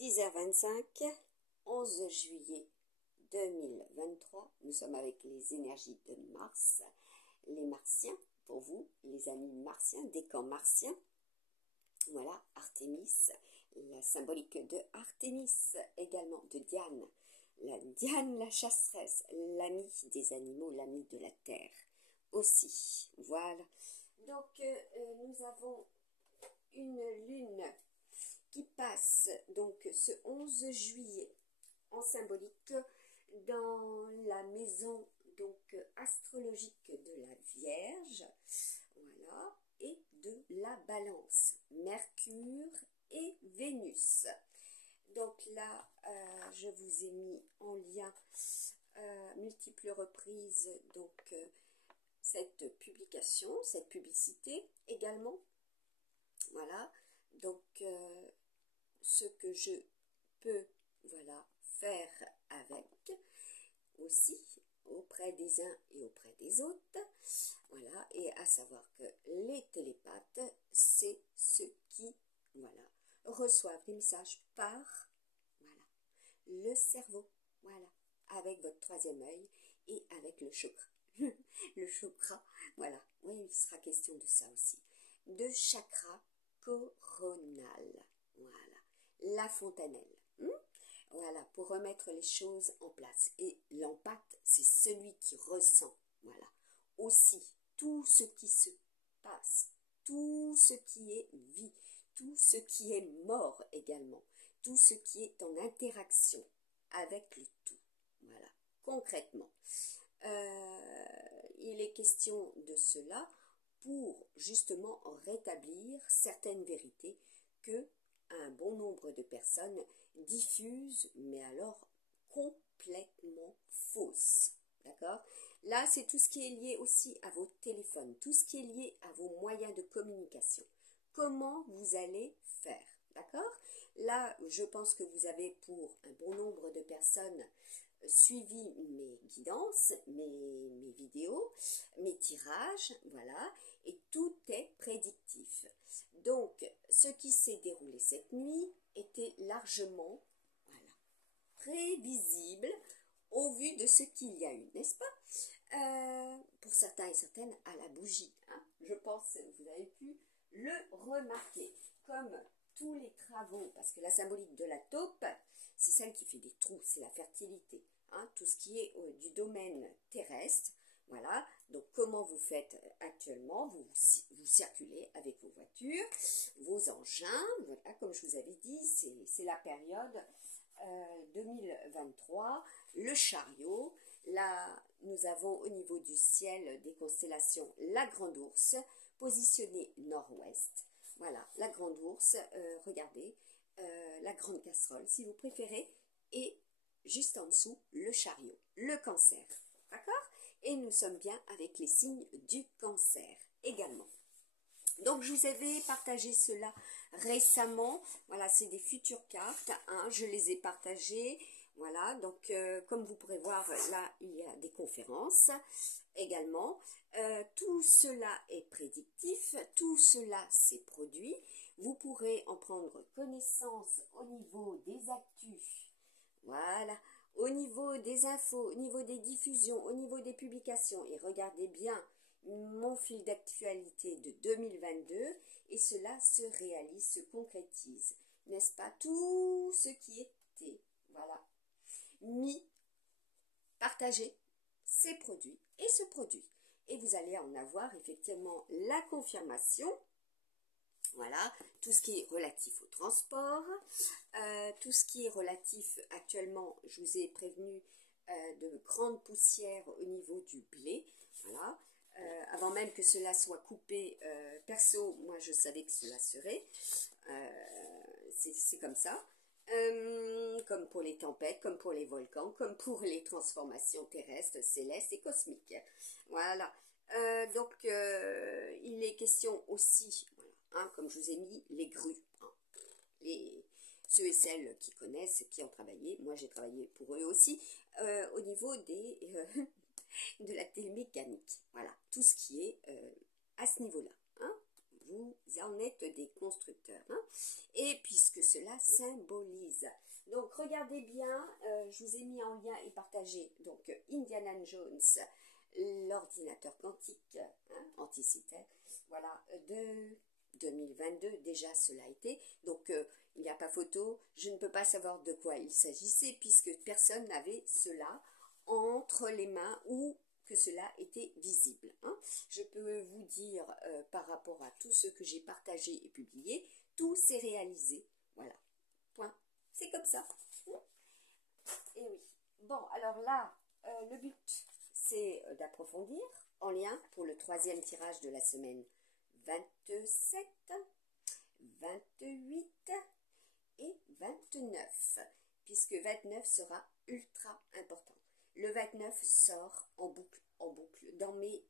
10h25, 11 juillet 2023, nous sommes avec les énergies de Mars, les martiens, pour vous, les amis martiens, décan martien. Voilà, Artémis, la symbolique de Artémis, également de Diane. Diane la chasseresse, l'amie des animaux, l'amie de la terre aussi. Voilà. Donc, nous avons une lune qui passe donc ce 11 juillet en symbolique dans la maison donc astrologique de la Vierge, voilà, et de la Balance, Mercure et Vénus. Donc là, je vous ai mis en lien multiples reprises donc cette publication, cette publicité également. Voilà, donc ce que je peux voilà faire avec aussi auprès des uns et auprès des autres. Voilà, et à savoir que les télépathes, c'est ceux qui voilà reçoivent des messages par voilà le cerveau, voilà, avec votre troisième œil et avec le chakra. Le chakra, voilà, oui, il sera question de ça aussi, de chakra coronal, voilà, la fontanelle, voilà, pour remettre les choses en place. Et l'empathe, c'est celui qui ressent, voilà, aussi tout ce qui se passe, tout ce qui est vie, tout ce qui est mort également, tout ce qui est en interaction avec le tout, voilà, concrètement. Il est question de cela pour justement rétablir certaines vérités que un bon nombre de personnes diffusent, mais alors complètement fausses. D'accord? Là, c'est tout ce qui est lié aussi à vos téléphones, tout ce qui est lié à vos moyens de communication. Comment vous allez faire? D'accord? Là, je pense que vous avez pour un bon nombre de personnes suivi mes guidances, mes vidéos, mes tirages, voilà, et tout est prédictif. Donc, ce qui s'est déroulé cette nuit était largement, voilà, prévisible au vu de ce qu'il y a eu, n'est-ce pas? Pour certains et certaines, à la bougie, hein, je pense que vous avez pu le remarquer, comme tous les travaux, parce que la symbolique de la taupe, c'est celle qui fait des trous, c'est la fertilité, hein, tout ce qui est du domaine terrestre, voilà. Donc comment vous faites actuellement? Vous circulez avec vos voitures, vos engins, voilà, comme je vous avais dit, c'est la période 2023, le chariot. Là, nous avons au niveau du ciel des constellations la Grande Ourse, positionnée nord-ouest. Voilà, la Grande Ourse, regardez, la Grande Casserole, si vous préférez, et juste en dessous, le chariot, le Cancer. D'accord? Et nous sommes bien avec les signes du Cancer également. Donc, je vous avais partagé cela récemment. Voilà, c'est des futures cartes, hein, je les ai partagées. Voilà, donc comme vous pourrez voir, là, il y a des conférences également. Tout cela est prédictif, tout cela s'est produit. Vous pourrez en prendre connaissance au niveau des actus, voilà, au niveau des infos, au niveau des diffusions, au niveau des publications. Et regardez bien mon fil d'actualité de 2022 et cela se réalise, se concrétise. N'est-ce pas? Tout ce qui était, voilà, mis, partagé, s'est produit et se produit. Et vous allez en avoir effectivement la confirmation. Voilà, tout ce qui est relatif au transport, tout ce qui est relatif actuellement, je vous ai prévenu de grandes poussières au niveau du blé. Voilà, avant même que cela soit coupé, perso, moi je savais que cela serait. C'est comme ça. Comme pour les tempêtes, comme pour les volcans, comme pour les transformations terrestres, célestes et cosmiques. Voilà. Donc, il est question aussi, voilà, hein, comme je vous ai mis, les grues. Hein, ceux et celles qui connaissent, qui ont travaillé, moi j'ai travaillé pour eux aussi, au niveau de la télémécanique. Voilà, tout ce qui est à ce niveau-là. Hein, vous en êtes des constructeurs. Hein, et puisque cela cela symbolise. Donc regardez bien, je vous ai mis en lien et partagé donc Indiana Jones, l'ordinateur quantique, hein, anticitaire, voilà, de 2022, déjà cela a été. Donc il n'y a pas photo, je ne peux pas savoir de quoi il s'agissait puisque personne n'avait cela entre les mains ou que cela était visible. Hein. Je peux vous dire par rapport à tout ce que j'ai partagé et publié, tout s'est réalisé. Voilà, point. C'est comme ça. Et oui. Bon, alors là, le but, c'est d'approfondir en lien pour le 3e tirage de la semaine 27, 28 et 29, puisque 29 sera ultra important. Le 29 sort en boucle, dans mes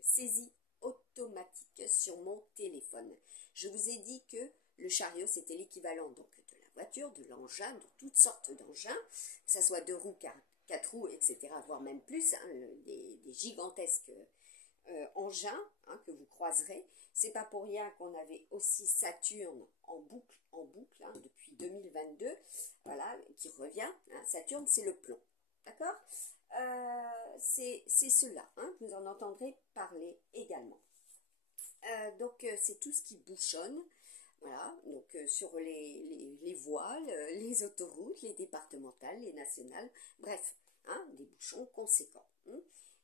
saisies automatiques sur mon téléphone. Je vous ai dit que le chariot, c'était l'équivalent donc de la voiture, de l'engin, de toutes sortes d'engins, que ce soit 2 roues, 4 roues, etc., voire même plus, hein, des gigantesques engins hein, que vous croiserez. C'est pas pour rien qu'on avait aussi Saturne en boucle, hein, depuis 2022, voilà, qui revient. Hein. Saturne, c'est le plomb, d'accord? C'est cela, hein, vous en entendrez parler également. Donc c'est tout ce qui bouchonne, voilà, donc sur les voies, les autoroutes, les départementales, les nationales, bref, hein, des bouchons conséquents. Hein.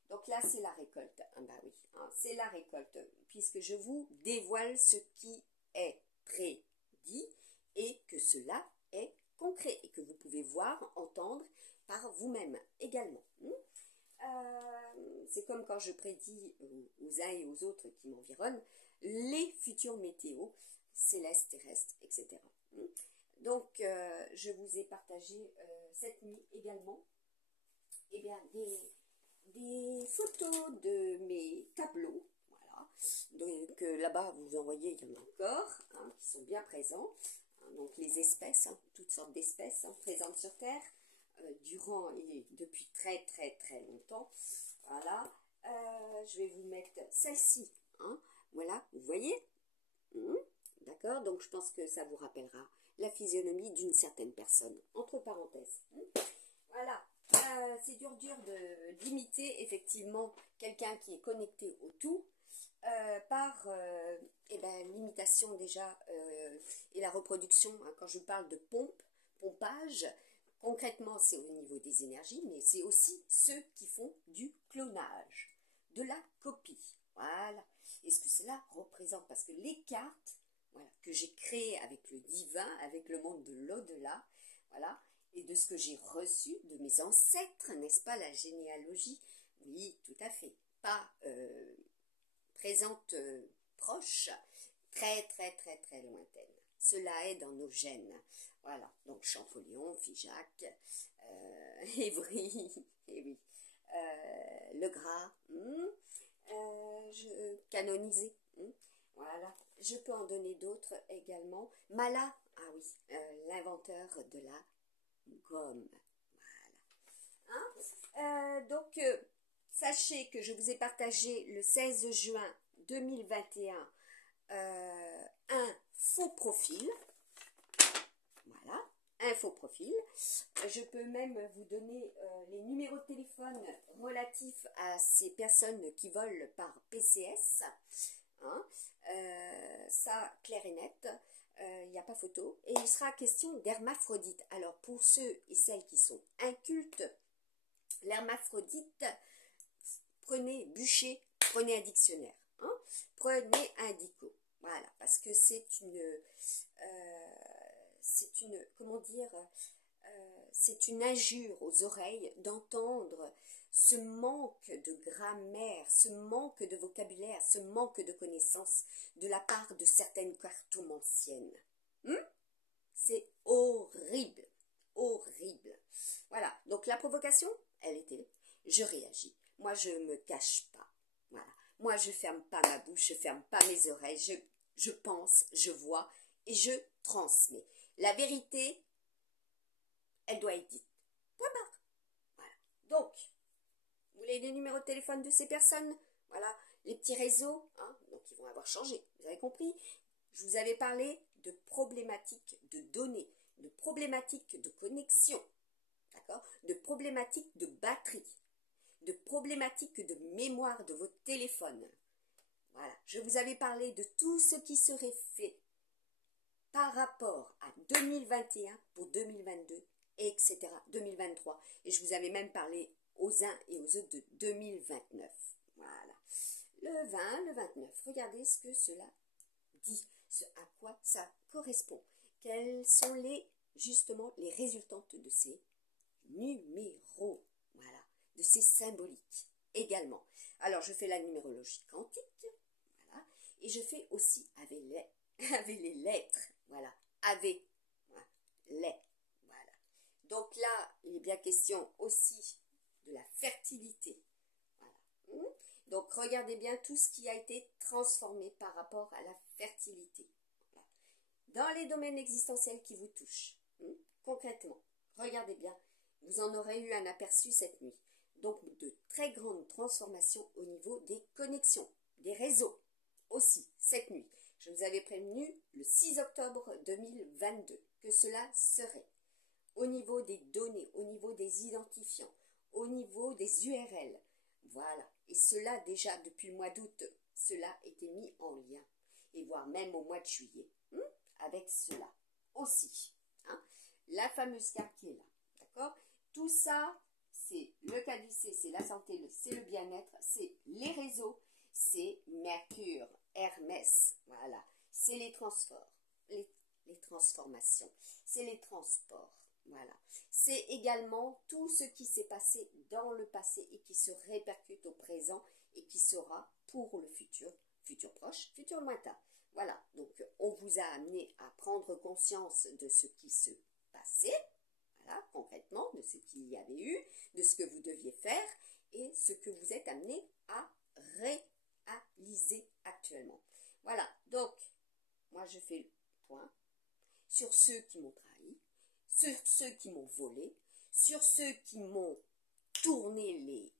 Donc là c'est la récolte, ah bah oui, hein, c'est la récolte, puisque je vous dévoile ce qui est prédit et que cela est concret et que vous pouvez voir, entendre par vous-même également. C'est comme quand je prédis aux uns et aux autres qui m'environnent les futurs météos célestes, terrestres, etc. Donc, je vous ai partagé cette nuit également eh bien, des photos de mes tableaux. Voilà. Donc, là-bas, vous en voyez, il y en a encore, hein, qui sont bien présents. Hein, donc, les espèces, hein, toutes sortes d'espèces hein, présentes sur Terre. Durant et depuis très très très longtemps. Voilà, je vais vous mettre celle-ci. Hein. Voilà, vous voyez d'accord, donc je pense que ça vous rappellera la physionomie d'une certaine personne, entre parenthèses. Voilà, c'est dur d'imiter effectivement quelqu'un qui est connecté au tout par l'imitation déjà et la reproduction. Hein, quand je parle de pompage, concrètement, c'est au niveau des énergies, mais c'est aussi ceux qui font du clonage, de la copie. Voilà. Et ce que cela représente, parce que les cartes voilà, que j'ai créées avec le divin, avec le monde de l'au-delà, voilà, et de ce que j'ai reçu de mes ancêtres, n'est-ce pas, la généalogie? Oui, tout à fait. Pas présente proche, très très très très lointaine. Cela est dans nos gènes. Voilà, donc Champollion, Figeac, Évry, et oui, Legras, canonisé, voilà. Je peux en donner d'autres également. Mala, ah oui, l'inventeur de la gomme. Voilà. Hein donc, sachez que je vous ai partagé le 16 juin 2021 un faux profil. Voilà, un faux profil. Je peux même vous donner les numéros de téléphone relatifs à ces personnes qui volent par PCS. Hein. Ça, clair et net. Il n'y a pas photo. Et il sera question d'hermaphrodite. Alors, pour ceux et celles qui sont incultes, l'hermaphrodite, prenez bûcher, prenez un dictionnaire. Hein. Prenez un dico. Voilà, parce que c'est comment dire, c'est une injure aux oreilles d'entendre ce manque de grammaire, ce manque de vocabulaire, ce manque de connaissances de la part de certaines cartomanciennes. C'est horrible, horrible. Voilà, donc la provocation, elle était, je réagis. Moi, je ne me cache pas. Voilà. Moi, je ne ferme pas ma bouche, je ne ferme pas mes oreilles, je pense, je vois et je transmets. La vérité, elle doit être dite. Point barre. Voilà. Donc, vous voulez les numéros de téléphone de ces personnes? Voilà, les petits réseaux, hein, donc ils vont avoir changé. Vous avez compris? Je vous avais parlé de problématiques de données. problématiques de connexion, d'accord, de problématiques de batterie, de problématiques de mémoire de votre téléphone. Voilà, je vous avais parlé de tout ce qui serait fait par rapport à 2021 pour 2022, etc., 2023. Et je vous avais même parlé aux uns et aux autres de 2029. Voilà. Le 20, le 29, regardez ce que cela dit, à quoi ça correspond. Quels sont justement les résultantes de ces numéros, voilà, de ces symboliques également. Alors, je fais la numérologie quantique, voilà, et je fais aussi avec les lettres, voilà, avec, voilà, les, voilà. Donc là, il est bien question aussi de la fertilité, voilà. Donc, regardez bien tout ce qui a été transformé par rapport à la fertilité, voilà. Dans les domaines existentiels qui vous touchent, concrètement, regardez bien, vous en aurez eu un aperçu cette nuit. Donc, de très grandes transformations au niveau des connexions, des réseaux aussi, cette nuit. Je vous avais prévenu le 6 octobre 2022 que cela serait au niveau des données, au niveau des identifiants, au niveau des URL. Voilà. Et cela, déjà, depuis le mois d'août, cela était mis en lien. Et voire même au mois de juillet, avec cela aussi. La fameuse carte qui est là. D'accord? Tout ça, c'est le caducé, c'est la santé, c'est le bien-être, c'est les réseaux, c'est Mercure, Hermès, voilà. C'est les transforts, les transformations, c'est les transports, voilà. C'est également tout ce qui s'est passé dans le passé et qui se répercute au présent et qui sera pour le futur, futur proche, futur lointain. Voilà, donc on vous a amené à prendre conscience de ce qui se passait, voilà, concrètement, de ce qu'il y avait eu, de ce que vous deviez faire et ce que vous êtes amené à réaliser actuellement. Voilà, donc, moi je fais le point sur ceux qui m'ont trahi, sur ceux qui m'ont volé, sur ceux qui m'ont tourné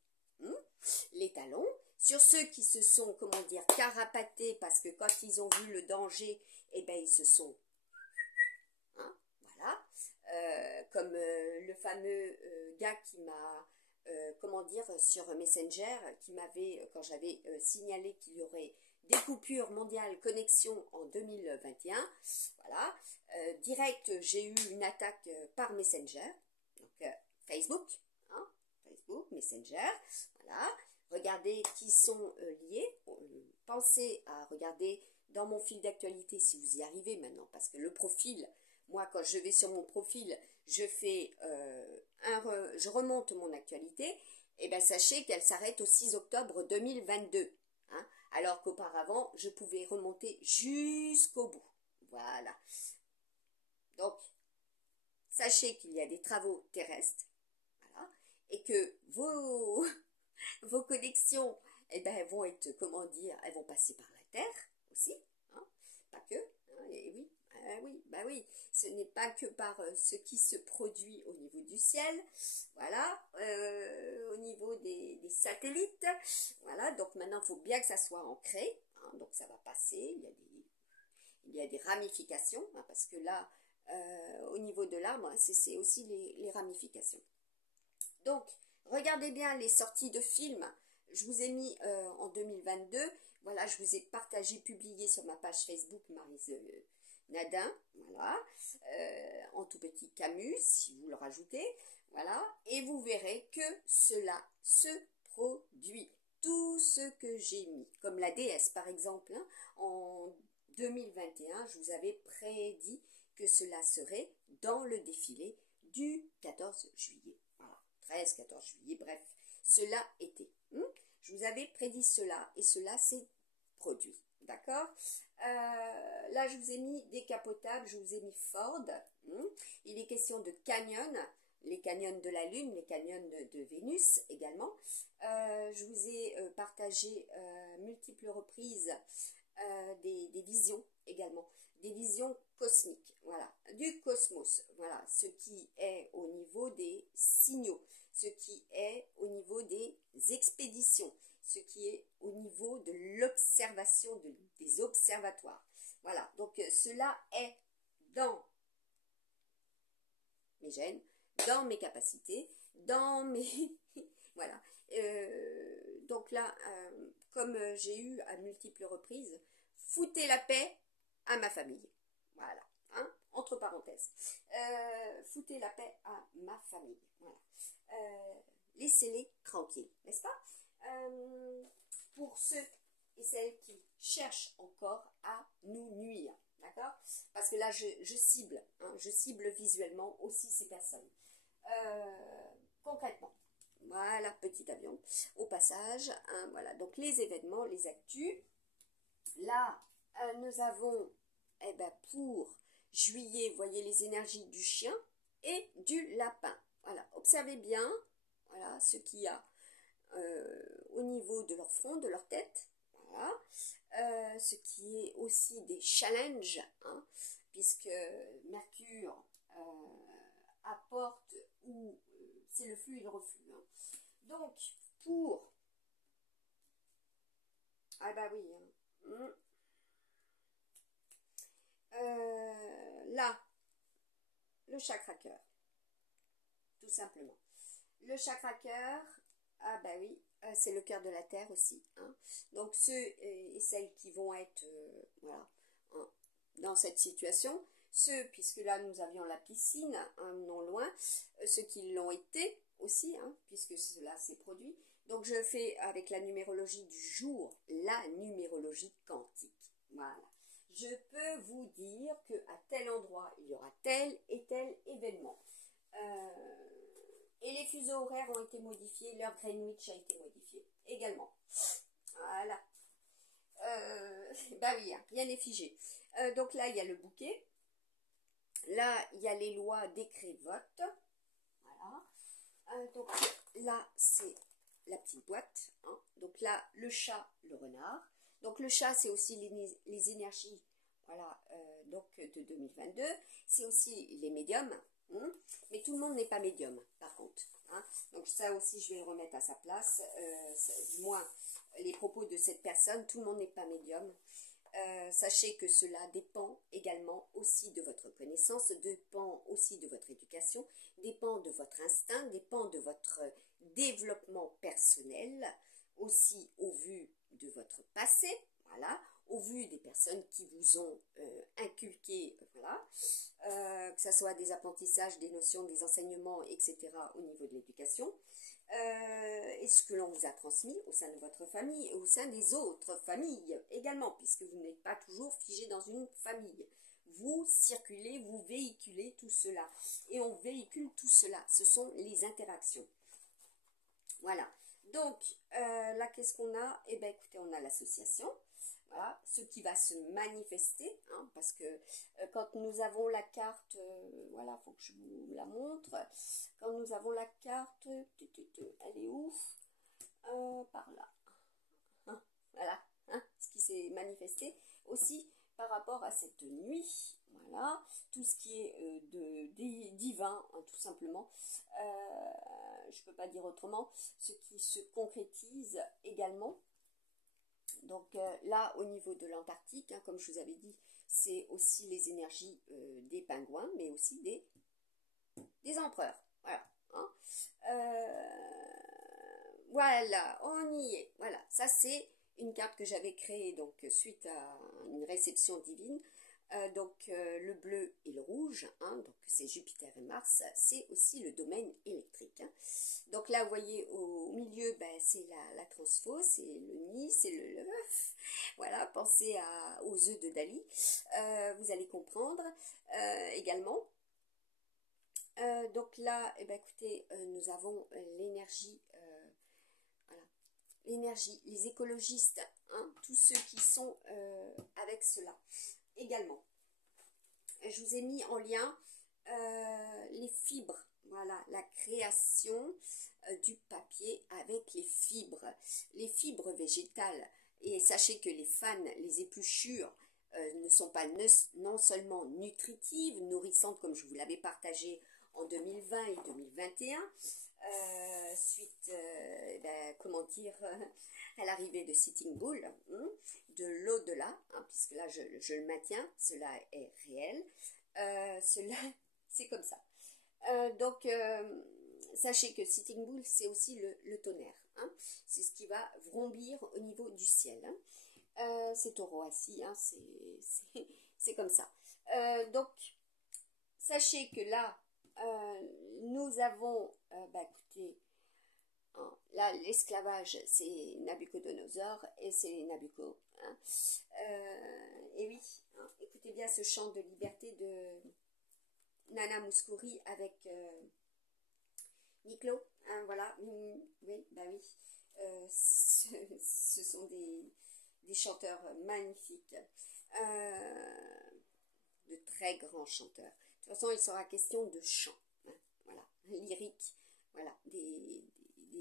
les talons, sur ceux qui se sont, comment dire, carapatés parce que quand ils ont vu le danger, eh ben ils se sont, voilà, comme le fameux gars qui m'a, comment dire, sur Messenger, qui m'avait, quand j'avais signalé qu'il y aurait des coupures mondiales connexion en 2021, voilà, direct, j'ai eu une attaque par Messenger, donc Facebook, Facebook, Messenger, voilà. Regardez qui sont liés. Pensez à regarder dans mon fil d'actualité si vous y arrivez maintenant, parce que le profil, moi quand je vais sur mon profil, je fais je remonte mon actualité, et bien sachez qu'elle s'arrête au 6 octobre 2022, alors qu'auparavant je pouvais remonter jusqu'au bout. Voilà. Donc, sachez qu'il y a des travaux terrestres, voilà, et que vos connexions, eh ben, elles vont être, comment dire, elles vont passer par la terre aussi, pas que, et oui, bah oui, ce n'est pas que par ce qui se produit au niveau du ciel, voilà, au niveau des satellites, voilà, donc maintenant il faut bien que ça soit ancré, donc ça va passer, il y a des ramifications, parce que là, au niveau de l'arbre, c'est aussi les ramifications. Donc, regardez bien les sorties de films. Je vous ai mis en 2022. Voilà, je vous ai partagé, publié sur ma page Facebook Maryse Nadin. Voilà, en tout petit Camus, si vous le rajoutez. Voilà, et vous verrez que cela se produit. Tout ce que j'ai mis, comme la déesse par exemple, en 2021, je vous avais prédit que cela serait dans le défilé du 14 juillet. Voilà. 13, 14 juillet, bref, cela était. Je vous avais prédit cela et cela s'est produit. D'accord, là, je vous ai mis décapotable, je vous ai mis Ford. Il est question de canyon, les canyons de la Lune, les canyons de Vénus également. Je vous ai partagé multiples reprises des visions également, des visions cosmiques, voilà, du cosmos, voilà, ce qui est au niveau des signaux, ce qui est au niveau des expéditions, ce qui est au niveau de l'observation des observatoires. Voilà, donc cela est dans mes gènes, dans mes capacités, dans mes... voilà. Donc là, comme j'ai eu à multiples reprises, foutez la paix à ma famille. Voilà. Hein, entre parenthèses. Foutez la paix à ma famille. Voilà. Laissez-les tranquilles, n'est-ce pas? Pour ceux et celles qui cherchent encore à nous nuire, d'accord? Parce que là, je cible, hein, je cible visuellement aussi ces personnes. Concrètement, voilà, petit avion, au passage, hein, voilà, donc les événements, les actus. Là, nous avons, eh ben, pour juillet, voyez les énergies du chien et du lapin. Voilà, observez bien, voilà, ce qu'il y a au niveau de leur front, de leur tête. Voilà. Ce qui est aussi des challenges, hein, puisque Mercure apporte ou c'est le flux et le reflux. Hein. Donc, pour... Ah bah oui. Hein. Là, le chakra cœur, tout simplement. Le chakra cœur, ah bah oui, c'est le cœur de la terre aussi. Hein. Donc ceux et celles qui vont être voilà, hein, dans cette situation, ceux, puisque là nous avions la piscine, hein, non loin, ceux qui l'ont été aussi, hein, puisque cela s'est produit. Donc je fais avec la numérologie du jour, la numérologie quantique. Voilà. Je peux vous dire qu'à tel endroit, il y aura tel et tel événement. Et les fuseaux horaires ont été modifiés, l'heure Greenwich a été modifiée également. Voilà. Bah oui, hein, rien n'est figé. Donc là, il y a le bouquet. Là, il y a les lois, décrets, votes. Voilà. Donc là, c'est la petite boîte. Hein. Donc là, le chat, le renard. Donc le chat, c'est aussi les énergies, voilà, donc de 2022. C'est aussi les médiums. Hein. Mais tout le monde n'est pas médium, par contre. Hein. Donc ça aussi, je vais le remettre à sa place. Du moins, les propos de cette personne, tout le monde n'est pas médium. Sachez que cela dépend également aussi de votre connaissance, dépend aussi de votre éducation, dépend de votre instinct, dépend de votre développement personnel, aussi au vu de votre passé, voilà, au vu des personnes qui vous ont inculqué, voilà, que ce soit des apprentissages, des notions, des enseignements, etc. au niveau de l'éducation, et ce que l'on vous a transmis au sein de votre famille et au sein des autres familles également, puisque vous n'êtes pas toujours figé dans une famille. Vous circulez, vous véhiculez tout cela. Et on véhicule tout cela. Ce sont les interactions. Voilà. Donc, là, qu'est-ce qu'on a? Eh bien, écoutez, on a l'association. Voilà, ce qui va se manifester, hein, parce que quand nous avons la carte, voilà, il faut que je vous la montre. Quand nous avons la carte, elle est où? Par là. Hein, voilà, hein, ce qui s'est manifesté aussi par rapport à cette nuit. Voilà, tout ce qui est divin, hein, tout simplement. Je ne peux pas dire autrement, ce qui se concrétise également. Donc là, au niveau de l'Antarctique, hein, comme je vous avais dit, c'est aussi les énergies des pingouins, mais aussi des empereurs. Voilà. Hein. Voilà, on y est. Voilà, ça c'est une carte que j'avais créée donc suite à une réception divine. Donc le bleu et le rouge, hein, donc c'est Jupiter et Mars, c'est aussi le domaine électrique. Hein. Donc là, vous voyez, au milieu, ben, c'est la transfo, c'est le nid, c'est l'œuf. Voilà, pensez aux œufs de Dali. Vous allez comprendre également. Donc là, eh ben, écoutez, nous avons l'énergie, voilà, l'énergie, les écologistes, hein, tous ceux qui sont avec cela. Également, je vous ai mis en lien les fibres, voilà, la création du papier avec les fibres végétales. Et sachez que les fans, les épluchures ne sont pas non seulement nutritives, nourrissantes comme je vous l'avais partagé en 2020 et 2021, suite, ben, comment dire, à l'arrivée de Sitting Bull, hein, de l'au-delà, hein, puisque là je le maintiens, cela est réel, cela c'est comme ça. Sachez que Sitting Bull, c'est aussi le tonnerre. Hein. C'est ce qui va vrombir au niveau du ciel. Hein. C'est taureau assis, hein, c'est comme ça. Donc, sachez que là, nous avons, écoutez, hein, là, l'esclavage, c'est Nabucodonosor et c'est Nabucco. Hein. Et oui, hein, écoutez bien ce chant de liberté de Nana Mouskouri avec Niclo. Hein, voilà, oui, bah oui. Ce sont des chanteurs magnifiques. De très grands chanteurs. De toute façon, il sera question de chant. Hein, voilà, lyrique. Voilà, des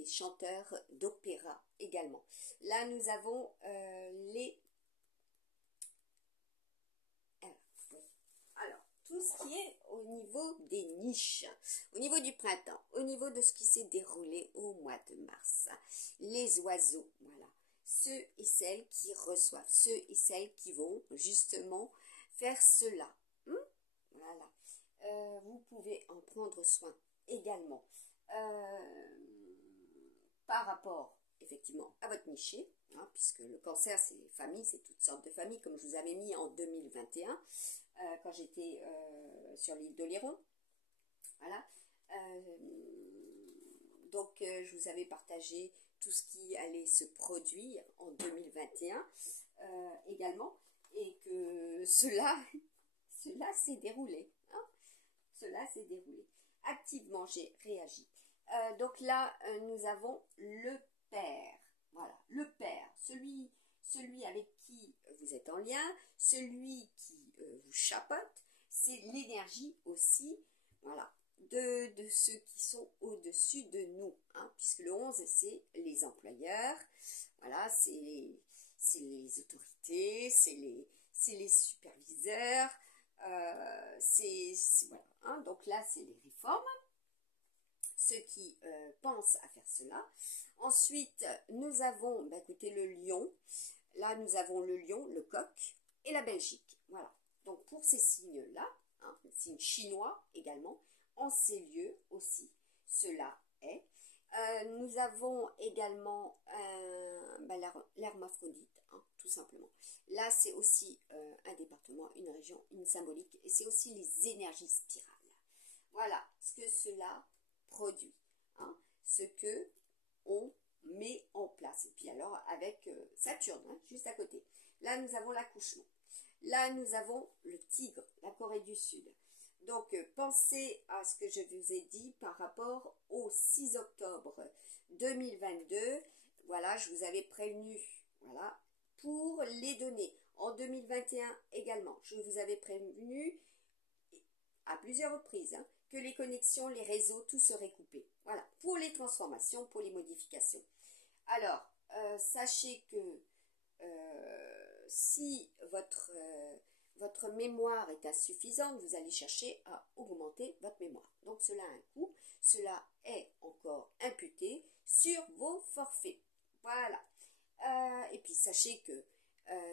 chanteurs d'opéra également. Là, nous avons les... Alors, tout ce qui est au niveau des niches, au niveau du printemps, au niveau de ce qui s'est déroulé au mois de mars, les oiseaux, voilà, ceux et celles qui reçoivent, ceux et celles qui vont justement faire cela. Voilà. Vous pouvez en prendre soin également. Par rapport effectivement à votre niché, hein, puisque le cancer c'est famille, c'est toutes sortes de familles, comme je vous avais mis en 2021 quand j'étais sur l'île de Léron. Voilà. Je vous avais partagé tout ce qui allait se produire en 2021 également, et que cela s'est déroulé. Hein. Cela s'est déroulé. Activement, j'ai réagi. Donc là, nous avons le père. Voilà, le père, celui avec qui vous êtes en lien, celui qui vous chapeaute, c'est l'énergie aussi, voilà, de ceux qui sont au-dessus de nous, hein, puisque le 11, c'est les employeurs, voilà, c'est les autorités, c'est les superviseurs, voilà, hein, donc là, c'est les réformes, ceux qui pensent à faire cela. Ensuite, nous avons, écoutez, le lion. Là, nous avons le lion, le coq et la Belgique. Voilà. Donc, pour ces signes-là, hein, signes chinois également, en ces lieux aussi, cela est. Nous avons également l'hermaphrodite, hein, tout simplement. Là, c'est aussi un département, une région, une symbolique, et c'est aussi les énergies spirales. Voilà ce que cela produit, hein, ce que on met en place. Et puis alors avec Saturne, hein, juste à côté. Là, nous avons l'accouchement. Là, nous avons le tigre, la Corée du Sud. Donc, pensez à ce que je vous ai dit par rapport au 6 octobre 2022. Voilà, je vous avais prévenu, voilà, pour les données. En 2021 également, je vous avais prévenu à plusieurs reprises, hein, que les connexions, les réseaux, tout serait coupé. Voilà, pour les transformations, pour les modifications. Alors, sachez que si votre mémoire est insuffisante, vous allez chercher à augmenter votre mémoire. Donc, cela a un coût. Cela est encore imputé sur vos forfaits. Voilà. Et puis, sachez que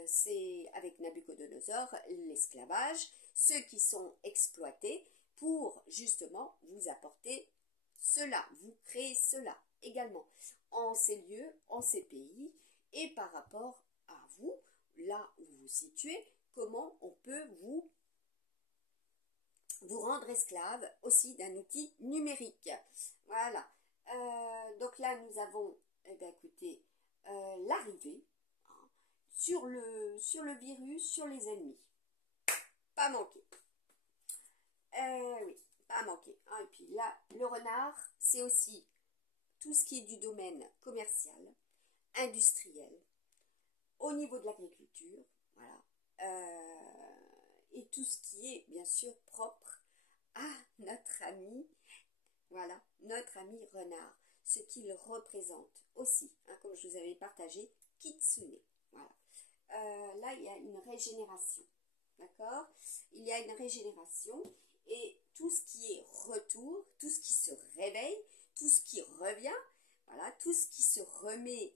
c'est avec Nabucodonosor, l'esclavage, ceux qui sont exploités pour justement vous apporter cela, vous créez cela également en ces lieux, en ces pays, et par rapport à vous, là où vous vous situez, comment on peut vous rendre esclave aussi d'un outil numérique. Voilà. Donc là, nous avons, écoutez, l'arrivée, hein, sur le virus, sur les ennemis. Pas manqué. Oui, pas manqué. Hein. Et puis là, le renard, c'est aussi tout ce qui est du domaine commercial, industriel, au niveau de l'agriculture, voilà, et tout ce qui est bien sûr propre à notre ami, voilà, notre ami renard, ce qu'il représente aussi, hein, comme je vous avais partagé, Kitsune, voilà. Là, il y a une régénération, d'accord? Il y a une régénération et tout ce qui est retour, tout ce qui se réveille, tout ce qui revient, voilà, tout ce qui se remet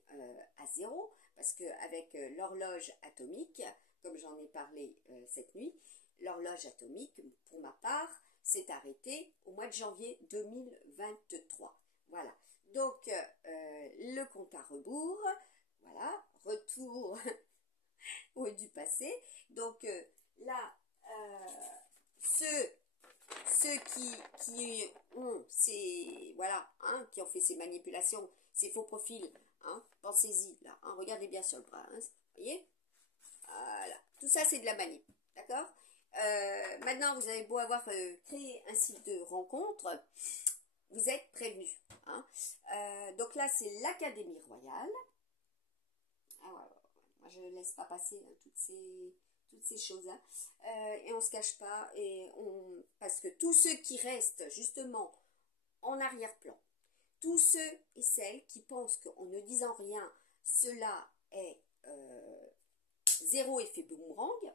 à zéro, parce qu'avec l'horloge atomique, comme j'en ai parlé cette nuit, l'horloge atomique, pour ma part, s'est arrêté au mois de janvier 2023. Voilà. Donc, le compte à rebours, voilà, retour du passé. Donc, là, ceux qui ont ces, voilà, hein, qui ont fait ces manipulations, ces faux profils, hein, pensez-y, là, hein, regardez bien sur le bras, hein, vous voyez, voilà, tout ça c'est de la manip, d'accord. Maintenant, vous avez beau avoir créé un site de rencontre, vous êtes prévenus, hein. Donc là, c'est l'Académie Royale. Ah ouais, moi je ne laisse pas passer hein, toutes ces choses-là. Et on ne se cache pas, parce que tous ceux qui restent justement en arrière-plan, tous ceux et celles qui pensent qu'en ne disant rien, cela est zéro effet boomerang,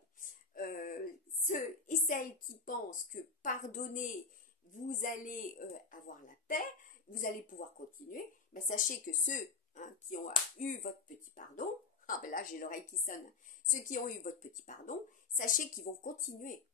ceux et celles qui pensent que pardonner, vous allez avoir la paix, vous allez pouvoir continuer, ben sachez que ceux hein, qui ont eu votre petit pardon, ah ben là j'ai l'oreille qui sonne, ceux qui ont eu votre petit pardon, sachez qu'ils vont continuer.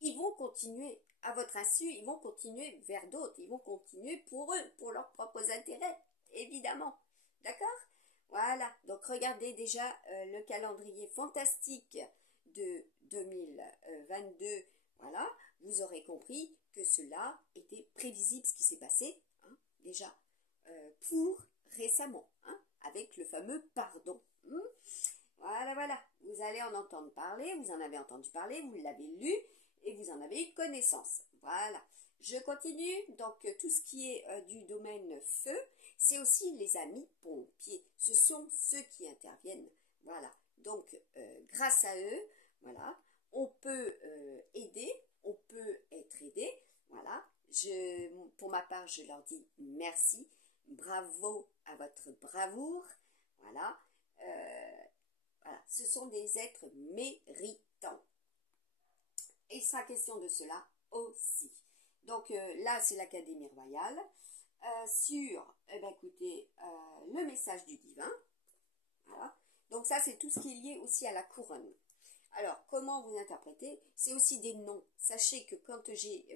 Ils vont continuer à votre insu, ils vont continuer vers d'autres, ils vont continuer pour eux, pour leurs propres intérêts, évidemment. D'accord? Voilà, donc regardez déjà le calendrier fantastique de 2022, voilà, vous aurez compris que cela était prévisible ce qui s'est passé, hein, déjà, pour récemment, hein, avec le fameux pardon. Voilà, voilà, vous allez en entendre parler, vous en avez entendu parler, vous l'avez lu, et vous en avez eu connaissance. Voilà. Je continue. Donc, tout ce qui est du domaine feu, c'est aussi les amis pompiers. Ce sont ceux qui interviennent. Voilà. Donc, grâce à eux, voilà, on peut aider, on peut être aidé. Voilà. Pour ma part, je leur dis merci. Bravo à votre bravoure. Voilà. Voilà. Ce sont des êtres méritants. Et il sera question de cela aussi. Donc là, c'est l'Académie Royale. Sur, eh ben, écoutez, le message du divin. Voilà. Donc ça, c'est tout ce qui est lié aussi à la couronne. Alors, comment vous interprétez? C'est aussi des noms. Sachez que quand j'ai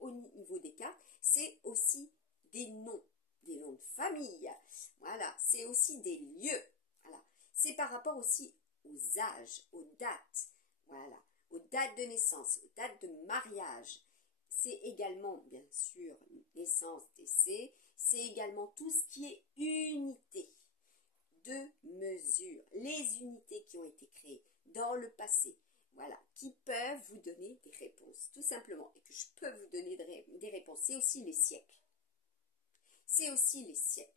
au niveau des cartes, c'est aussi des noms de famille. Voilà, c'est aussi des lieux. Voilà. C'est par rapport aussi aux âges, aux dates. Voilà. Aux dates de naissance, aux dates de mariage. C'est également, bien sûr, naissance, décès. C'est également tout ce qui est unité de mesure. Les unités qui ont été créées dans le passé. Voilà. Qui peuvent vous donner des réponses, tout simplement. Et que je peux vous donner des réponses. C'est aussi les siècles. C'est aussi les siècles.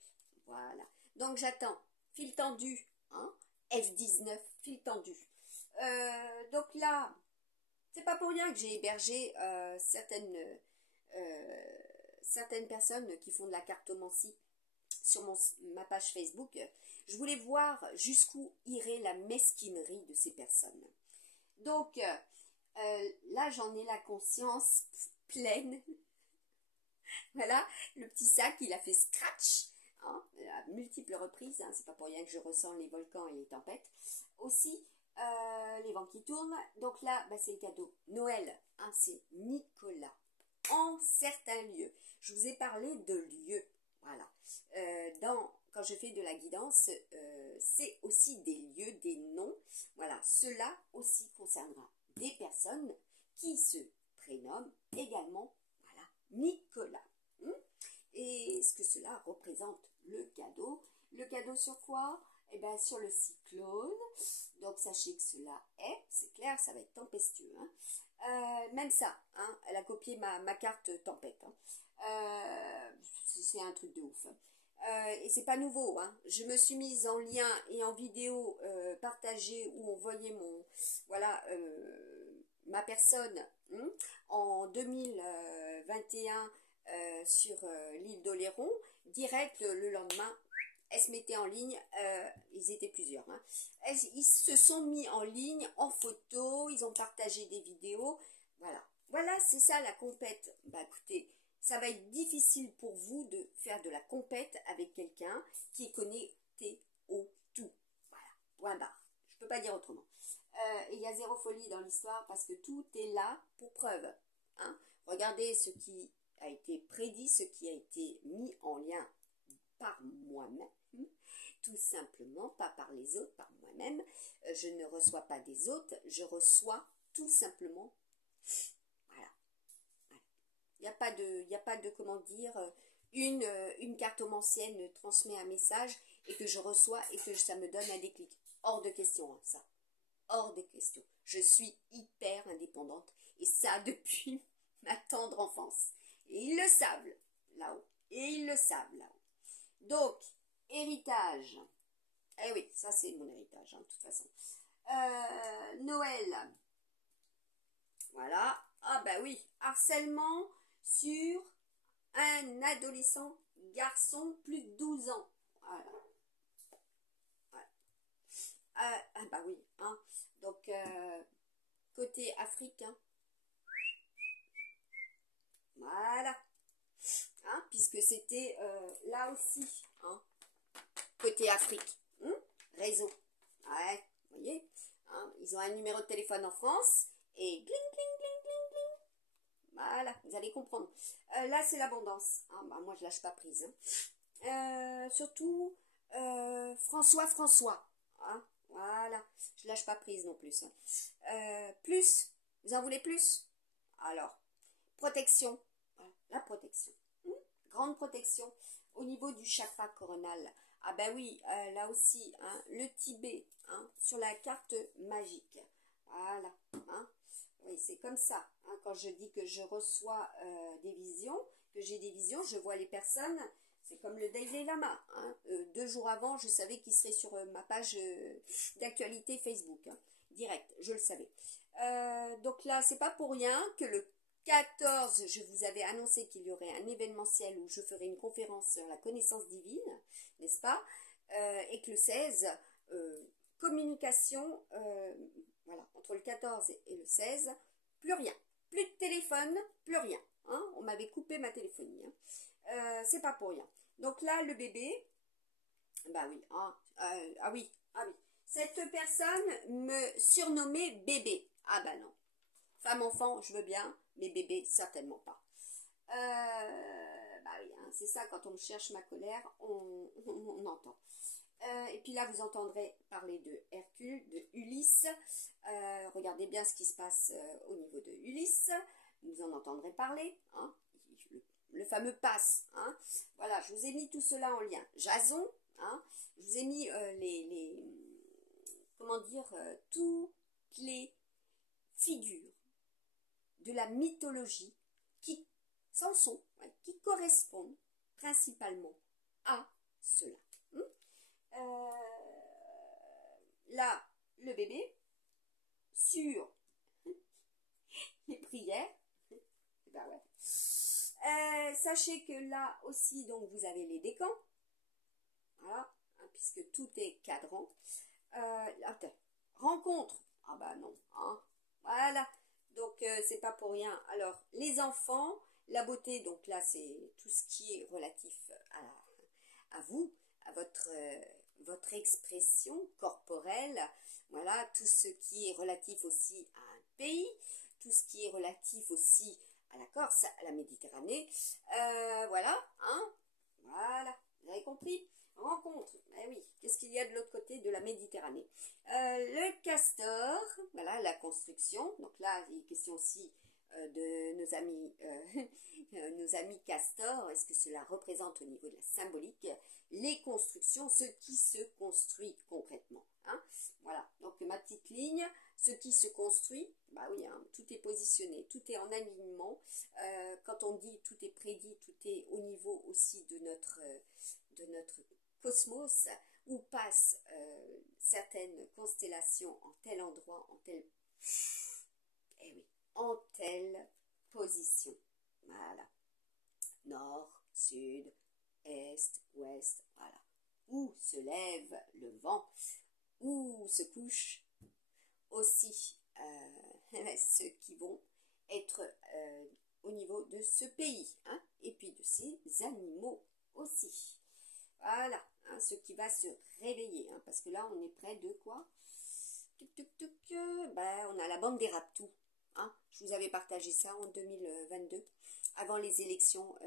Voilà. Donc j'attends. Fil tendu. Hein, F19, fil tendu. Donc là, c'est pas pour rien que j'ai hébergé certaines personnes qui font de la cartomancie sur ma page Facebook. Je voulais voir jusqu'où irait la mesquinerie de ces personnes. Donc là, j'en ai la conscience pleine. Voilà, le petit sac, il a fait scratch. Hein, à multiples reprises, hein, c'est pas pour rien que je ressens les volcans et les tempêtes. Aussi, les vents qui tournent. Donc là, bah, c'est le cadeau. Noël, hein, c'est Nicolas. En certains lieux. Je vous ai parlé de lieux. Voilà. Quand je fais de la guidance, c'est aussi des lieux, des noms. Voilà. Cela aussi concernera des personnes qui se prénomment également, voilà, Nicolas. Et ce que cela représente, le cadeau. Le cadeau sur quoi? Eh bien, sur le cyclone. Donc, sachez que cela c'est clair, ça va être tempestueux. Hein. Même ça, hein, elle a copié ma carte tempête. Hein. C'est un truc de ouf. Et c'est pas nouveau. Hein. Je me suis mise en lien et en vidéo partagée où on voyait voilà, ma personne en 2021 sur l'île d'Oléron. Direct le lendemain, elle se mettait en ligne, ils étaient plusieurs, hein. Ils se sont mis en ligne, en photo, ils ont partagé des vidéos, voilà. Voilà, c'est ça la compète. Bah écoutez, ça va être difficile pour vous de faire de la compète avec quelqu'un qui est connecté au tout. Voilà, point barre. Je peux pas dire autrement. Et il y a zéro folie dans l'histoire parce que tout est là pour preuve. Hein. regardez ce qui a été prédit, ce qui a été mis en lien par moi-même, tout simplement, pas par les autres, par moi-même. Je ne reçois pas des autres, je reçois tout simplement. Voilà. Il n'y a pas de, comment dire, une cartomancienne transmet un message et que je reçois et que ça me donne un déclic. Hors de question, hein, ça. Hors de question. Je suis hyper indépendante et ça depuis ma tendre enfance. Et ils le savent là-haut. Et ils le savent là-haut. Donc, héritage. Eh oui, ça c'est mon héritage, hein, de toute façon. Noël. Voilà. Ah bah oui, harcèlement sur un adolescent garçon plus de 12 ans. Voilà. Voilà. Ah bah oui, hein. Donc, côté Afrique, hein. Voilà. Hein, puisque c'était là aussi, hein, côté Afrique. Réseau. Ouais, vous voyez, hein, ils ont un numéro de téléphone en France et gling, gling, gling, gling, gling. Voilà, vous allez comprendre. Là, c'est l'abondance. Hein, bah, moi, je lâche pas prise. Hein. Surtout, François. Hein, voilà, je lâche pas prise non plus. Hein. Plus, vous en voulez plus? Alors, protection. Voilà, la protection. Grande protection au niveau du chakra coronal. Ah ben oui, là aussi, hein, le Tibet, hein, sur la carte magique. Voilà. Hein. Oui, c'est comme ça. Hein, quand je dis que je reçois des visions, que j'ai des visions, je vois les personnes. C'est comme le Dalai Lama. Hein. 2 jours avant, je savais qu'il serait sur ma page d'actualité Facebook. Hein. Direct, je le savais. Donc là, c'est pas pour rien que le 14, je vous avais annoncé qu'il y aurait un événementiel où je ferai une conférence sur la connaissance divine, n'est-ce pas? Et que le 16, communication, voilà, entre le 14 et le 16, plus rien. Plus de téléphone, plus rien. Hein, on m'avait coupé ma téléphonie. Hein. C'est pas pour rien. Donc là, le bébé, bah oui, hein, ah oui. Cette personne me surnommait bébé. Ah bah non. Femme-enfant, je veux bien, mais bébé, certainement pas. Bah oui, hein, c'est ça, quand on me cherche ma colère, on entend. Et puis là, vous entendrez parler de Hercule, de Ulysse. Regardez bien ce qui se passe au niveau de Ulysse. Vous en entendrez parler. Hein, le fameux passe. Hein. Voilà, je vous ai mis tout cela en lien. Jason, hein, je vous ai mis comment dire, toutes les figures de la mythologie qui s'en sont, ouais, qui correspondent principalement à cela. Là, le bébé, sur les prières, ben ouais. Sachez que là aussi, donc, vous avez les décans, voilà, hein, puisque tout est cadran. Attends, rencontre, ah bah non, hein, voilà. Donc, c'est pas pour rien. Alors, les enfants, la beauté, donc là, c'est tout ce qui est relatif à vous, à votre expression corporelle. Voilà, tout ce qui est relatif aussi à un pays, tout ce qui est relatif aussi à la Corse, à la Méditerranée. Voilà, hein, voilà, vous avez compris? Rencontre, eh oui, qu'est-ce qu'il y a de l'autre côté de la Méditerranée? Le castor, voilà, la construction. Donc là, il est question aussi de nos amis castors. Est-ce que cela représente au niveau de la symbolique les constructions, ce qui se construit concrètement, hein? Voilà, donc ma petite ligne, ce qui se construit, bah oui, hein, tout est positionné, tout est en alignement. Quand on dit tout est prédit, tout est au niveau aussi de notre cosmos, où passent certaines constellations en tel endroit, eh oui, en telle position. Voilà. Nord, sud, est, ouest, voilà. Où se lève le vent, où se couche aussi ceux qui vont être au niveau de ce pays, hein, et puis de ces animaux aussi. Voilà, hein, ce qui va se réveiller, hein, parce que là, on est près de quoi? Ben, on a la bande des raptous. hein. Je vous avais partagé ça en 2022, avant les élections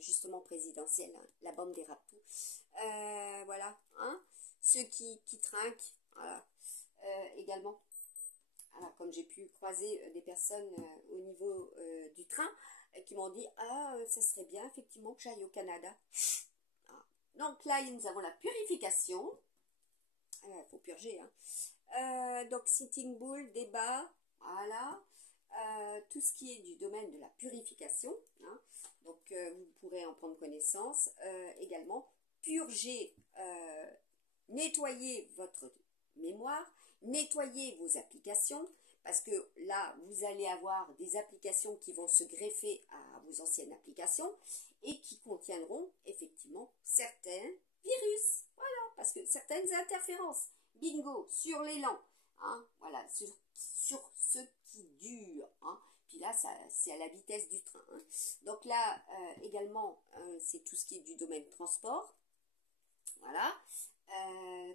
justement présidentielles, hein, la bande des rapous. Voilà, hein. Ceux qui trinquent, voilà, également. Alors, comme j'ai pu croiser des personnes au niveau du train qui m'ont dit, ah, ça serait bien effectivement que j'aille au Canada. Ah. Donc là, nous avons la purification. Il faut purger, hein. Donc sitting bull, débat, voilà. Tout ce qui est du domaine de la purification, hein. Donc vous pourrez en prendre connaissance. Également, purger, nettoyer votre mémoire, nettoyer vos applications, parce que là, vous allez avoir des applications qui vont se greffer à vos anciennes applications et qui contiendront effectivement certains virus. Voilà, parce que certaines interférences, bingo, sur l'élan, hein, voilà, sur ce qui dure, hein. Puis là, c'est à la vitesse du train, hein. Donc là, également, c'est tout ce qui est du domaine transport. Voilà.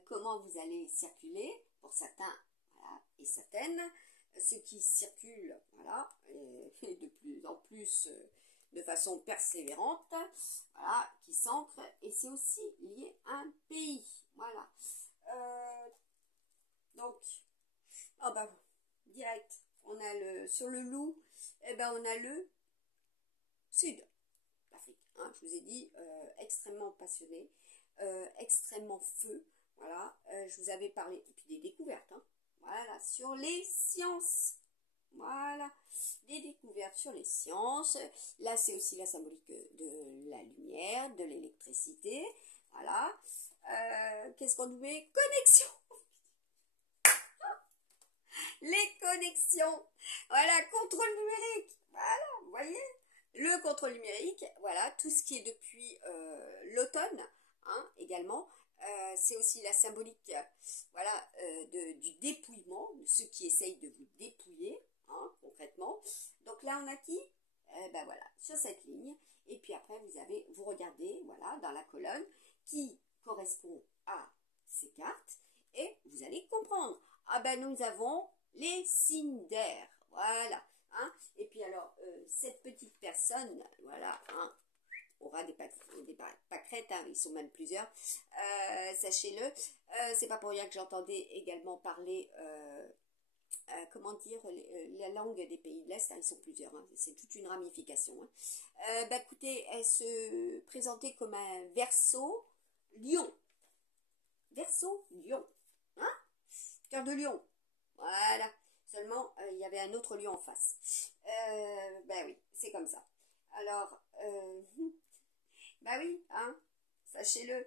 Comment vous allez circuler pour certains, voilà, et certaines. Ceux qui circulent, voilà, et de plus en plus de façon persévérante, voilà, qui s'ancrent, et c'est aussi lié à un pays, voilà. Donc, oh bah, direct, on a sur le loup, eh ben on a le sud, l'Afrique, hein, je vous ai dit, extrêmement passionné, extrêmement feu, voilà, je vous avais parlé, et puis des découvertes, hein, voilà, sur les sciences, voilà, des découvertes sur les sciences, là c'est aussi la symbolique de la lumière, de l'électricité, voilà, qu'est-ce qu'on nous met? Connexion. Les connexions, voilà, contrôle numérique, voilà, vous voyez, le contrôle numérique, voilà, tout ce qui est depuis l'automne, hein, également, c'est aussi la symbolique, voilà, du dépouillement, de ceux qui essayent de vous dépouiller, hein, concrètement. Donc là, on a qui? Ben voilà, sur cette ligne, et puis après, vous regardez, voilà, dans la colonne, qui correspond à ces cartes, et vous allez comprendre. Ah ben, nous avons les signes d'air, voilà, hein. Et puis alors, cette petite personne, voilà, hein, aura des pâquerettes, hein, ils sont même plusieurs, sachez-le, c'est pas pour rien que j'entendais également parler, comment dire, la langue des pays de l'Est, hein, ils sont plusieurs, hein, c'est toute une ramification, hein. Bah écoutez, elle se présentait comme un Verseau lion, hein, cœur de lion, voilà, seulement il y avait un autre lion en face, ben oui, c'est comme ça. Alors, bah oui, hein, sachez-le,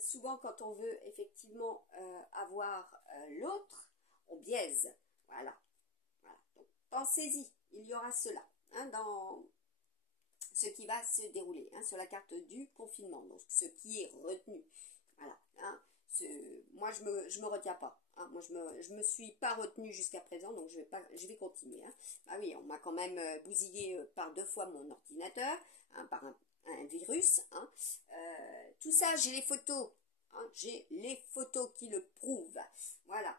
souvent quand on veut effectivement avoir l'autre, on biaise, voilà, voilà. Donc, pensez-y, il y aura cela, hein, dans ce qui va se dérouler, hein, sur la carte du confinement, donc ce qui est retenu, voilà, hein. Moi je me retiens pas, hein, moi je me suis pas retenue jusqu'à présent, donc je vais continuer, hein. Ah oui, on m'a quand même bousillé par 2 fois mon ordinateur, hein, par un virus, hein. Tout ça, j'ai les photos, hein, j'ai les photos qui le prouvent, voilà.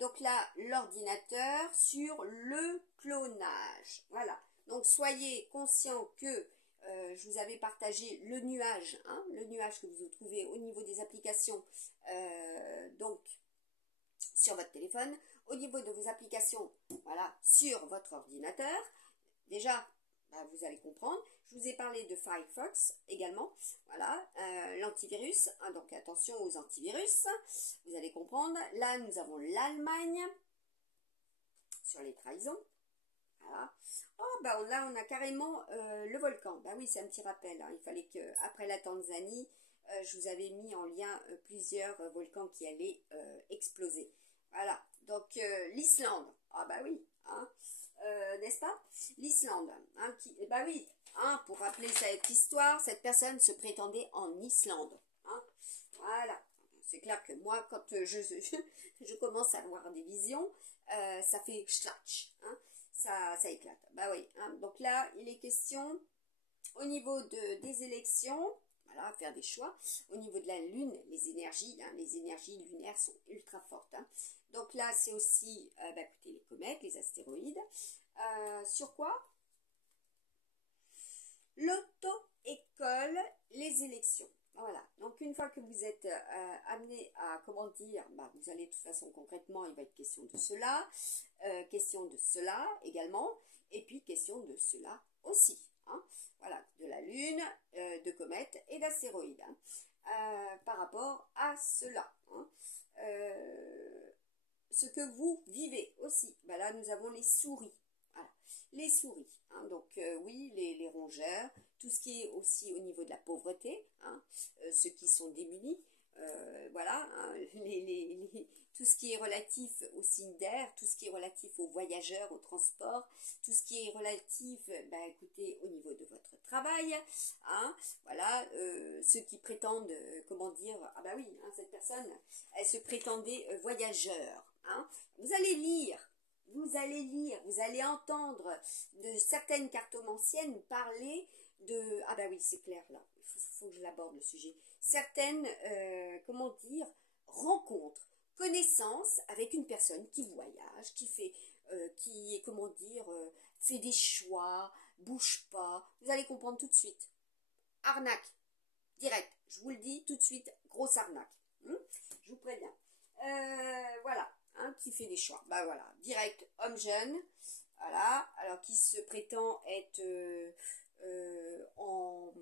Donc là, l'ordinateur sur le clonage, voilà. Donc soyez conscients que je vous avais partagé le nuage, hein, le nuage que vous trouvez au niveau des applications, donc sur votre téléphone, au niveau de vos applications, voilà, sur votre ordinateur. Déjà, bah, vous allez comprendre. Je vous ai parlé de Firefox également, voilà, l'antivirus, hein, donc attention aux antivirus, vous allez comprendre. Là, nous avons l'Allemagne sur les trahisons. Voilà. Oh, bah là, on a carrément le volcan. Bah oui, c'est un petit rappel, hein. Il fallait que, après la Tanzanie, je vous avais mis en lien plusieurs volcans qui allaient exploser. Voilà. Donc, l'Islande. Ah, bah oui, hein. N'est-ce pas? L'Islande. Hein, bah oui, hein, pour rappeler cette histoire, cette personne se prétendait en Islande. Hein. Voilà. C'est clair que moi, quand je commence à avoir des visions, ça fait schatch, hein. Ça éclate. Bah oui, hein. Donc là, il est question au niveau des élections, voilà, faire des choix. Au niveau de la Lune, les énergies lunaires sont ultra fortes. Hein. Donc là, c'est aussi, écoutez, les comètes, les astéroïdes. Sur quoi? L'auto-école, les élections. Voilà, donc une fois que vous êtes amené à, comment dire, vous allez de toute façon concrètement, il va être question de cela, question de cela également, et puis question de cela aussi. Hein. Voilà, de la Lune, de comètes et d'astéroïdes. Hein. Par rapport à cela. Hein. Ce que vous vivez aussi. Là, nous avons les souris. Voilà. Les souris. Hein. Donc, oui, les rongeurs, tout ce qui est aussi au niveau de la pauvreté, hein, ceux qui sont démunis, voilà, hein, tout ce qui est relatif au signe d'air, tout ce qui est relatif aux voyageurs, au transport, tout ce qui est relatif, écoutez, au niveau de votre travail, hein, voilà, ceux qui prétendent, comment dire, oui, hein, cette personne, elle se prétendait voyageur, hein, vous allez lire, vous allez entendre de certaines cartomanciennes parler de... oui, c'est clair, là, il faut que je l'aborde le sujet. Certaines, comment dire, rencontres, connaissances avec une personne qui voyage, qui fait, comment dire, fait des choix, bouge pas. Vous allez comprendre tout de suite. Arnaque, direct, je vous le dis tout de suite, grosse arnaque. Je vous préviens. Voilà. Hein, qui fait des choix. Voilà, direct, homme jeune, voilà, alors qui se prétend être en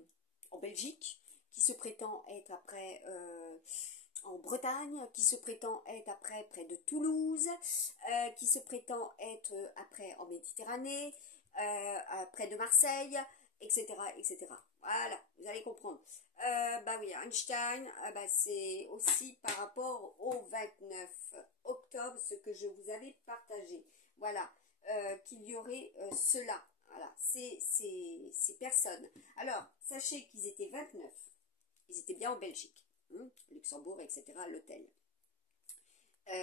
Belgique, qui se prétend être après en Bretagne, qui se prétend être après près de Toulouse, qui se prétend être après en Méditerranée, près de Marseille, etc., etc. Voilà, vous allez comprendre. Oui, Einstein, c'est aussi par rapport au 29 octobre, ce que je vous avais partagé. Voilà, qu'il y aurait cela. Voilà, ces personnes. Alors, sachez qu'ils étaient 29. Ils étaient bien en Belgique. Luxembourg, etc., l'hôtel.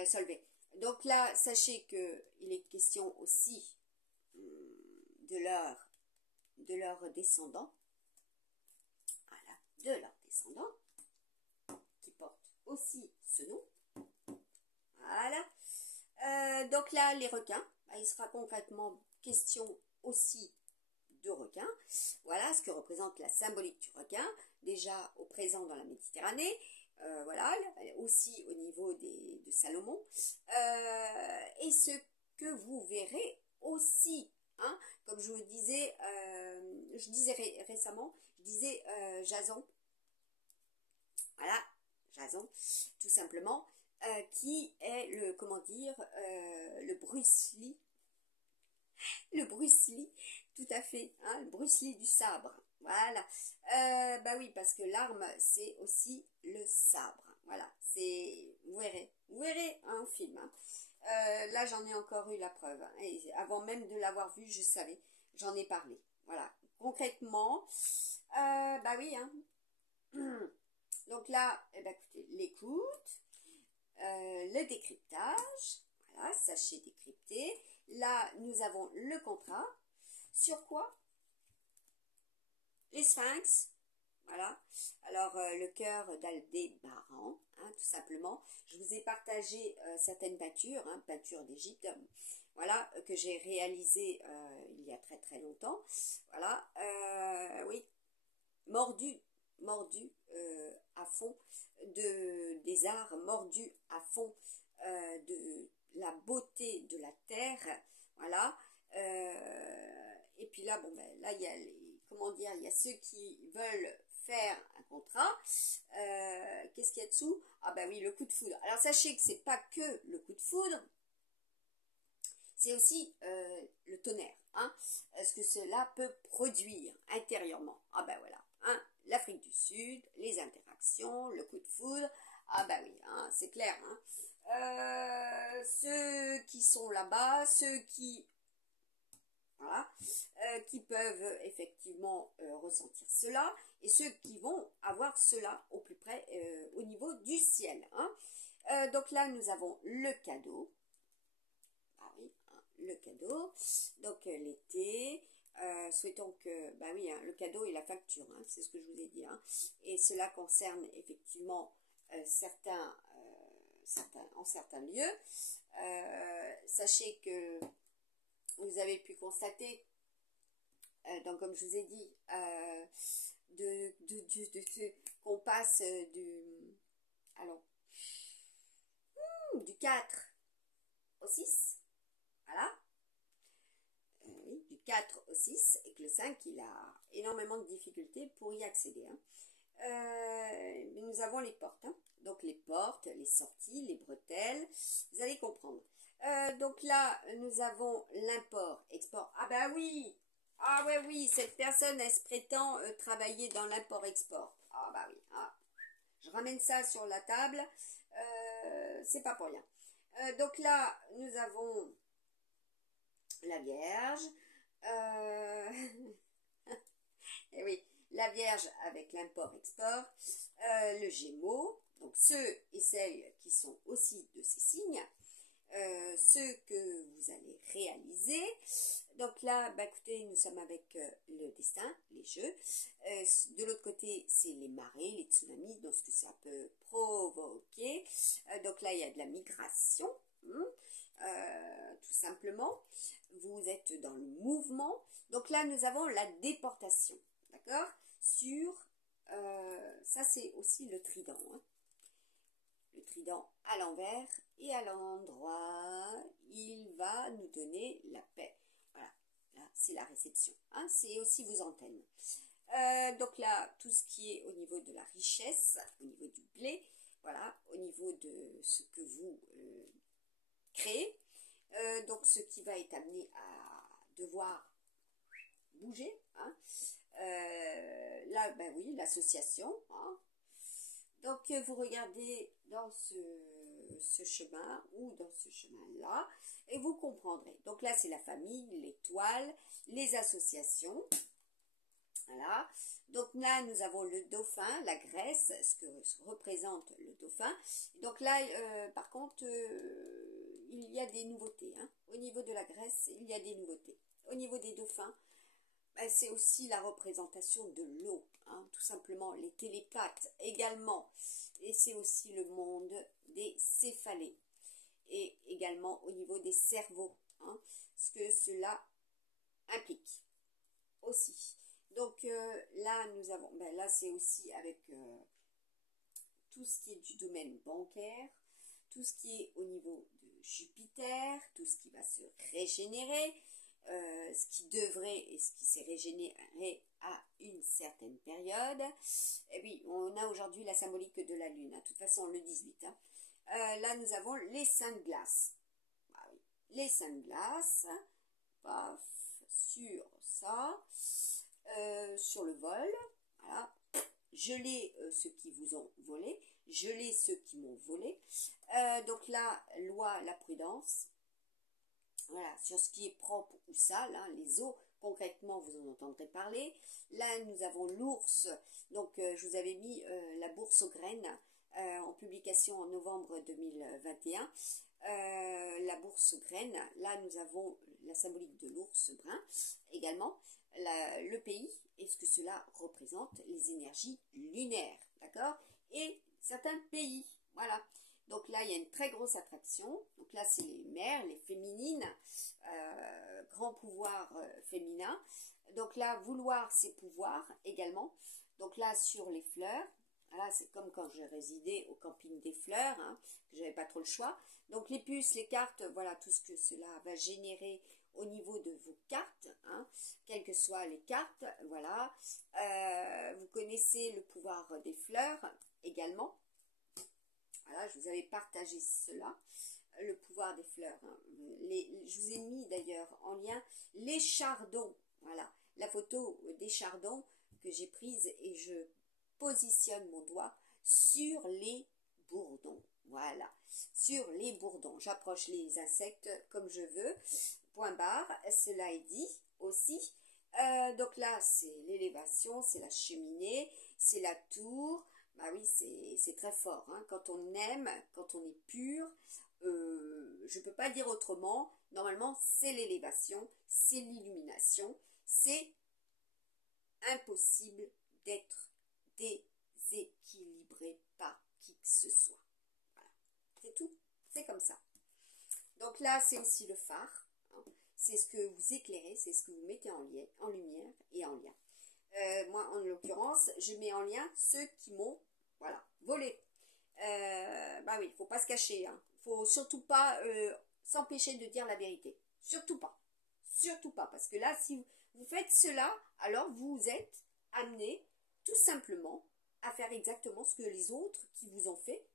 Solvay. Donc là, sachez qu'il est question aussi de leurs descendants. Voilà, de leurs descendants, qui portent aussi ce nom. Voilà. Donc là, les requins, il sera concrètement question aussi de requins. Voilà ce que représente la symbolique du requin, déjà au présent dans la Méditerranée, voilà, aussi au niveau de Salomon, et ce que vous verrez aussi, hein, comme je vous disais, récemment, je disais Jason, voilà, Jason, tout simplement, qui est le, comment dire, le Bruce Lee, tout à fait, hein, le Bruce Lee du sabre, voilà, oui, parce que l'arme, c'est aussi le sabre, voilà, vous verrez un film, hein. Là, j'en ai encore eu la preuve, hein, et avant même de l'avoir vu, je savais, j'en ai parlé, voilà, concrètement, oui, hein. Donc là, écoutez, l'écoute, le décryptage, voilà, sachez décrypter. Là, nous avons le contrat. Sur quoi? Les sphinx, voilà. Alors, le cœur d'Aldébaran, hein, tout simplement. Je vous ai partagé certaines peintures, hein, peintures d'Égypte, voilà, que j'ai réalisées il y a très très longtemps. Voilà, oui, mordu à fond des arts, mordu à fond de la beauté de la terre, voilà. Et puis là, là il y a il y a ceux qui veulent faire un contrat. Qu'est-ce qu'il y a dessous? Oui, le coup de foudre. Alors sachez que c'est pas que le coup de foudre, c'est aussi le tonnerre, hein, ce que cela peut produire intérieurement. Voilà, hein, l'Afrique du Sud, les interactions, le coup de foudre, oui, hein, c'est clair, hein. Ceux qui sont là-bas, ceux qui, voilà, qui peuvent effectivement ressentir cela, et ceux qui vont avoir cela au plus près, au niveau du ciel, hein. Donc là, nous avons le cadeau. Oui, hein, le cadeau. Donc l'été, Souhaitons que, bah oui, hein, le cadeau et la facture, hein, c'est ce que je vous ai dit, hein, et cela concerne effectivement en certains lieux. Sachez que vous avez pu constater, donc comme je vous ai dit, qu'on passe alors, du 4 au 6, voilà, oui, du 4 au 6, et que le 5, il a énormément de difficultés pour y accéder. Hein. Mais nous avons les portes, hein. Donc les portes, les sorties, les bretelles, vous allez comprendre. Donc là, nous avons l'import-export. Ah bah oui, ah ouais oui, cette personne, elle se prétend travailler dans l'import-export. Ah bah oui, ah. Je ramène ça sur la table, c'est pas pour rien. Donc là, nous avons la Vierge. Et oui, la Vierge avec l'import-export, le Gémeaux, donc ceux et celles qui sont aussi de ces signes, ceux que vous allez réaliser. Donc là, bah écoutez, nous sommes avec le destin, les jeux. De l'autre côté, c'est les marées, les tsunamis, donc ce que ça peut provoquer. Donc là, il y a de la migration, tout simplement. Vous êtes dans le mouvement. Donc là, nous avons la déportation, d'accord? Ça c'est aussi le trident, hein. Le trident à l'envers et à l'endroit, il va nous donner la paix. Voilà, là c'est la réception, hein, c'est aussi vos antennes. Donc là, tout ce qui est au niveau de la richesse, au niveau du blé, voilà, au niveau de ce que vous créez, donc ce qui va être amené à devoir bouger, hein. Là, ben oui, l'association, hein. Donc, vous regardez dans ce chemin ou dans ce chemin-là et vous comprendrez. Donc là, c'est la famille, l'étoile, les associations. Voilà. Donc là, nous avons le dauphin, la Grèce, ce que représente le dauphin. Donc là, par contre, il y a des nouveautés, hein. Au niveau de la Grèce, il y a des nouveautés. Au niveau des dauphins, c'est aussi la représentation de l'eau, hein, tout simplement, les télépathes également, et c'est aussi le monde des céphalées, et également au niveau des cerveaux, hein, ce que cela implique aussi. Donc là, nous avons, là c'est aussi avec tout ce qui est du domaine bancaire, tout ce qui est au niveau de Jupiter, tout ce qui va se régénérer, ce qui devrait et ce qui s'est régénéré à une certaine période. Et oui, on a aujourd'hui la symbolique de la Lune, hein, de toute façon le 18. Hein. Là, nous avons les saints de glace. Ah oui, les saints de glace, paf, sur ça, sur le vol, voilà. Gelez ceux qui vous ont volé, gelez ceux qui m'ont volé. Donc là, loi, la prudence. Voilà, sur ce qui est propre ou sale, hein, les eaux, concrètement, vous en entendrez parler. Là, nous avons l'ours. Donc, je vous avais mis la bourse aux graines en publication en novembre 2021. La bourse aux graines, là, nous avons la symbolique de l'ours brun. Également, le pays et ce que cela représente, les énergies lunaires, d'accord? Et certains pays, voilà. Donc là, il y a une très grosse attraction. Donc là, c'est les mères, les féminines, grand pouvoir féminin. Donc là, vouloir, c'est pouvoir également. Donc là, sur les fleurs, voilà, c'est comme quand je résidais au camping des fleurs, hein, que j'avais pas trop le choix. Donc les puces, les cartes, voilà, tout ce que cela va générer au niveau de vos cartes, hein, quelles que soient les cartes, voilà. Vous connaissez le pouvoir des fleurs également. Voilà, je vous avais partagé cela, le pouvoir des fleurs. Hein. Je vous ai mis d'ailleurs en lien les chardons. Voilà, la photo des chardons que j'ai prise et je positionne mon doigt sur les bourdons. Voilà, sur les bourdons. J'approche les insectes comme je veux. Point barre, cela est dit aussi. Donc là, c'est l'élévation, c'est la cheminée, c'est la tour. Bah oui, c'est très fort. Hein. Quand on aime, quand on est pur, je ne peux pas dire autrement. Normalement, c'est l'élévation, c'est l'illumination, c'est impossible d'être déséquilibré par qui que ce soit. Voilà, c'est tout, c'est comme ça. Donc là, c'est aussi le phare, hein. C'est ce que vous éclairez, c'est ce que vous mettez en lumière et en lien. Moi, en l'occurrence, je mets en lien ceux qui m'ont, voilà, volé. Bah oui, il ne faut pas se cacher, hein. Il ne faut surtout pas s'empêcher de dire la vérité. Surtout pas. Surtout pas. Parce que là, si vous faites cela, alors vous êtes amené tout simplement à faire exactement ce que les autres qui vous ont fait.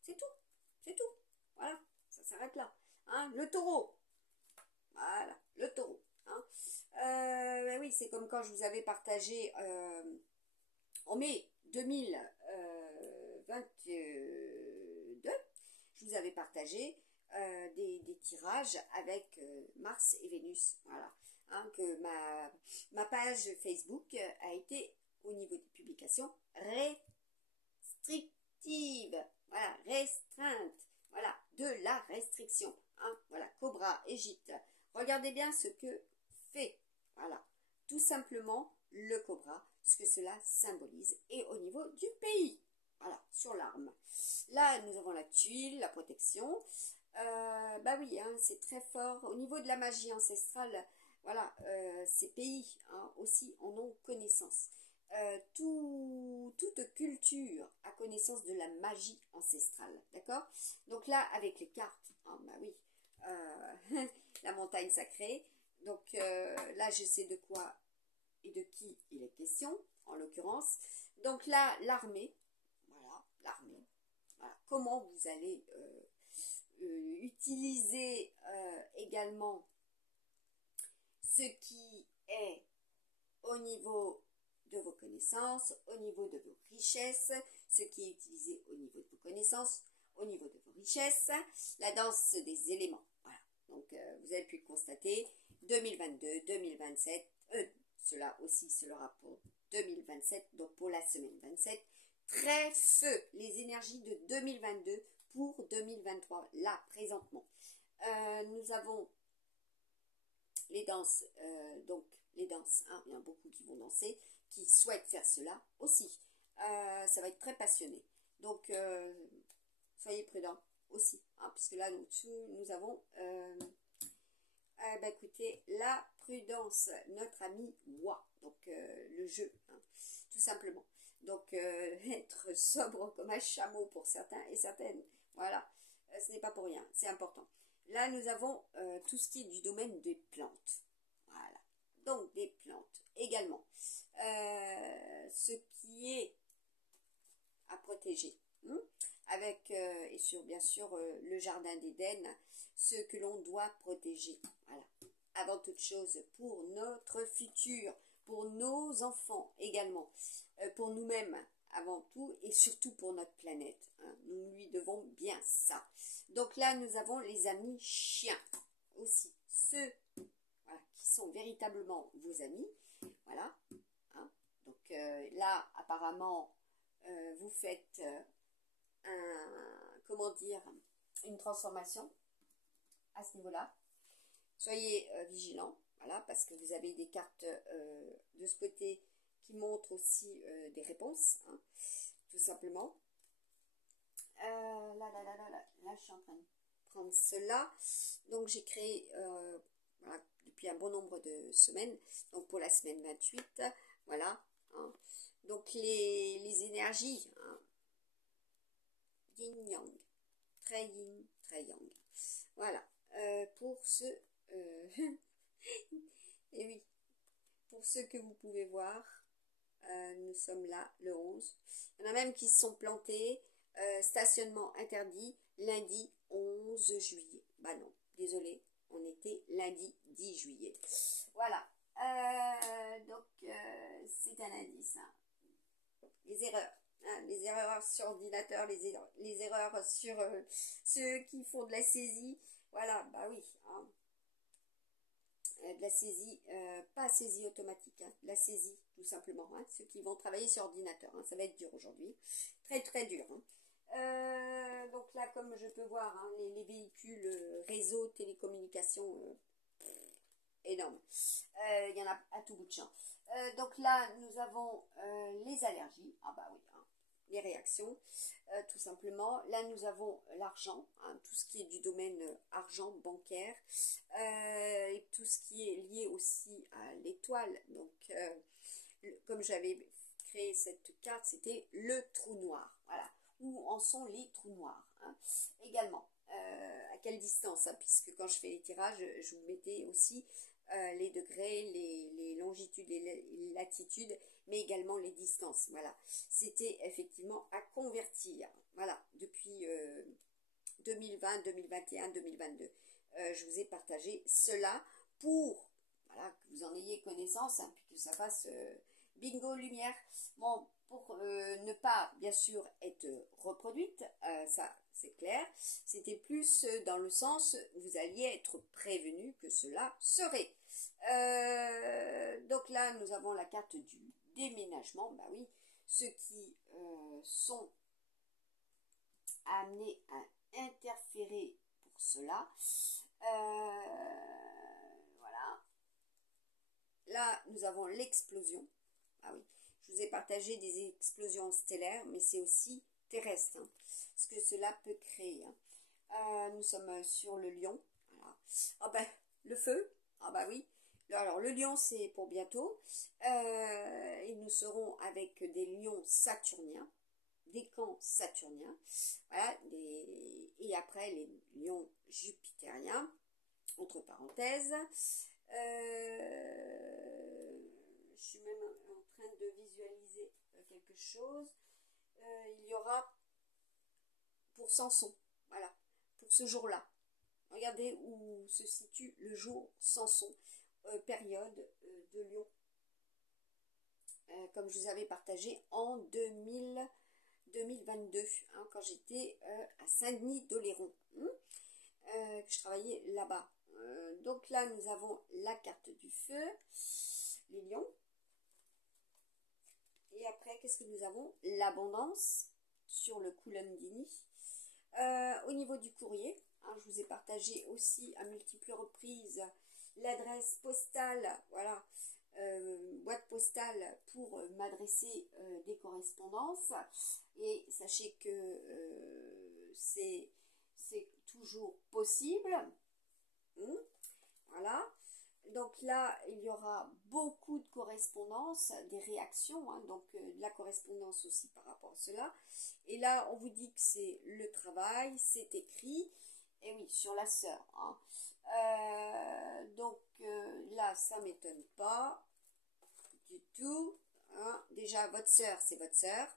C'est tout. C'est tout. Voilà. Ça s'arrête là. Hein, le taureau. Voilà. Le taureau. Hein. Oui, c'est comme quand je vous avais partagé en mai 2022, je vous avais partagé des tirages avec Mars et Vénus. Voilà. Hein, que ma page Facebook a été, au niveau des publications, restrictive. Voilà, restreinte. Voilà, de la restriction. Hein, voilà, Cobra, Égypte. Regardez bien ce que fait, voilà, tout simplement le cobra, ce que cela symbolise, et au niveau du pays, voilà, sur l'arme. Là, nous avons la tuile, la protection. Bah oui, hein, c'est très fort. Au niveau de la magie ancestrale, voilà, ces pays hein, aussi en ont connaissance. Toute culture a connaissance de la magie ancestrale, d'accord? Donc là, avec les cartes, hein, bah oui, la montagne sacrée. Donc là, je sais de quoi et de qui il est question, en l'occurrence. Donc là, l'armée, voilà, l'armée. Voilà. Comment vous allez utiliser également ce qui est au niveau de vos connaissances, au niveau de vos richesses, ce qui est utilisé au niveau de vos connaissances, au niveau de vos richesses, la danse des éléments. Voilà. Donc, vous avez pu le constater, 2022, 2027, cela aussi sera pour 2027, donc pour la semaine 27, très feu, les énergies de 2022 pour 2023, là, présentement. Nous avons les danses, donc les danses, hein, il y en a beaucoup qui vont danser, qui souhaitent faire cela aussi. Ça va être très passionné. Donc, soyez prudents aussi, hein, puisque là, nous avons, bah, écoutez, la prudence, notre ami moi, donc le jeu, hein, tout simplement. Donc, être sobre comme un chameau pour certains et certaines, voilà, ce n'est pas pour rien, c'est important. Là, nous avons tout ce qui est du domaine des plantes. Voilà. Donc, des plantes également. Ce qui est à protéger. Avec, et sur, bien sûr, le jardin d'Éden, ce que l'on doit protéger. Voilà. Avant toute chose, pour notre futur, pour nos enfants également, pour nous-mêmes avant tout, et surtout pour notre planète. Hein. Nous lui devons bien ça. Donc là, nous avons les amis chiens aussi. Ceux voilà, qui sont véritablement vos amis. Voilà. Hein. Donc là, apparemment, vous faites comment dire, une transformation à ce niveau-là. Soyez vigilants, voilà, parce que vous avez des cartes de ce côté qui montrent aussi des réponses, hein, tout simplement. Là, je suis en train de prendre cela. Donc, j'ai créé voilà, depuis un bon nombre de semaines. Donc, pour la semaine 28, voilà. Hein. Donc, les énergies, hein, yin-yang, très yin, très yang. Voilà. Pour ce... et oui, pour ceux que vous pouvez voir, nous sommes là le 11. Il y en a même qui se sont plantés. Stationnement interdit lundi 11 juillet. Bah non, désolé, on était lundi 10 juillet. Voilà. Donc, c'est un indice. Hein. Les erreurs. Hein, les erreurs sur ordinateur, les erreurs sur ceux qui font de la saisie. Voilà, bah oui. Hein. De la saisie, pas saisie automatique, hein, de la saisie tout simplement, hein, ceux qui vont travailler sur ordinateur, hein, ça va être dur aujourd'hui, très très dur. Hein. Donc là, comme je peux voir, hein, les véhicules réseau, télécommunications, énorme. Il y en a à tout bout de champ. Donc là, nous avons les allergies. Ah bah oui, hein, les réactions, tout simplement. Là, nous avons l'argent, hein, tout ce qui est du domaine argent, bancaire, et tout ce qui est lié aussi à l'étoile. Donc, comme j'avais créé cette carte, c'était le trou noir. Voilà. Où en sont les trous noirs, hein. Également, à quelle distance, hein, puisque quand je fais les tirages, je vous mettais aussi les degrés, les longitudes, les latitudes, mais également les distances. Voilà, c'était effectivement à convertir. Voilà, depuis 2020, 2021, 2022. Je vous ai partagé cela pour voilà, que vous en ayez connaissance, hein, puis que ça fasse bingo lumière. Bon, pour ne pas, bien sûr, être reproduite, ça c'est clair, c'était plus dans le sens où vous alliez être prévenu que cela serait. Donc là, nous avons la carte du déménagement. Bah oui, ceux qui sont amenés à interférer pour cela. Voilà. Là, nous avons l'explosion. Ah oui, je vous ai partagé des explosions stellaires, mais c'est aussi terrestre, hein, ce que cela peut créer. Hein. Nous sommes sur le lion. Voilà. Ah ben, le feu. Ah bah oui. Alors, le lion, c'est pour bientôt. Et nous serons avec des lions saturniens, des camps saturniens. Voilà, et après, les lions jupitériens, entre parenthèses. Je suis même en train de visualiser quelque chose. Il y aura pour Samson, voilà, pour ce jour-là. Regardez où se situe le jour Samson, période de Lion. Comme je vous avais partagé en 2022, hein, quand j'étais à Saint-Denis-d'Oléron, que je travaillais là-bas. Donc là, nous avons la carte du feu, les lions. Et après, qu'est-ce que nous avons? L'abondance sur le Kundalini. Au niveau du courrier, hein, je vous ai partagé aussi à multiples reprises l'adresse postale, voilà, boîte postale pour m'adresser des correspondances. Et sachez que c'est toujours possible. Voilà. Donc là, il y aura beaucoup de correspondances, des réactions, hein, donc de la correspondance aussi par rapport à cela. Et là, on vous dit que c'est le travail, c'est écrit, et oui, sur la sœur. Hein. Donc là, ça m'étonne pas du tout. Hein. Déjà, votre sœur, c'est votre sœur.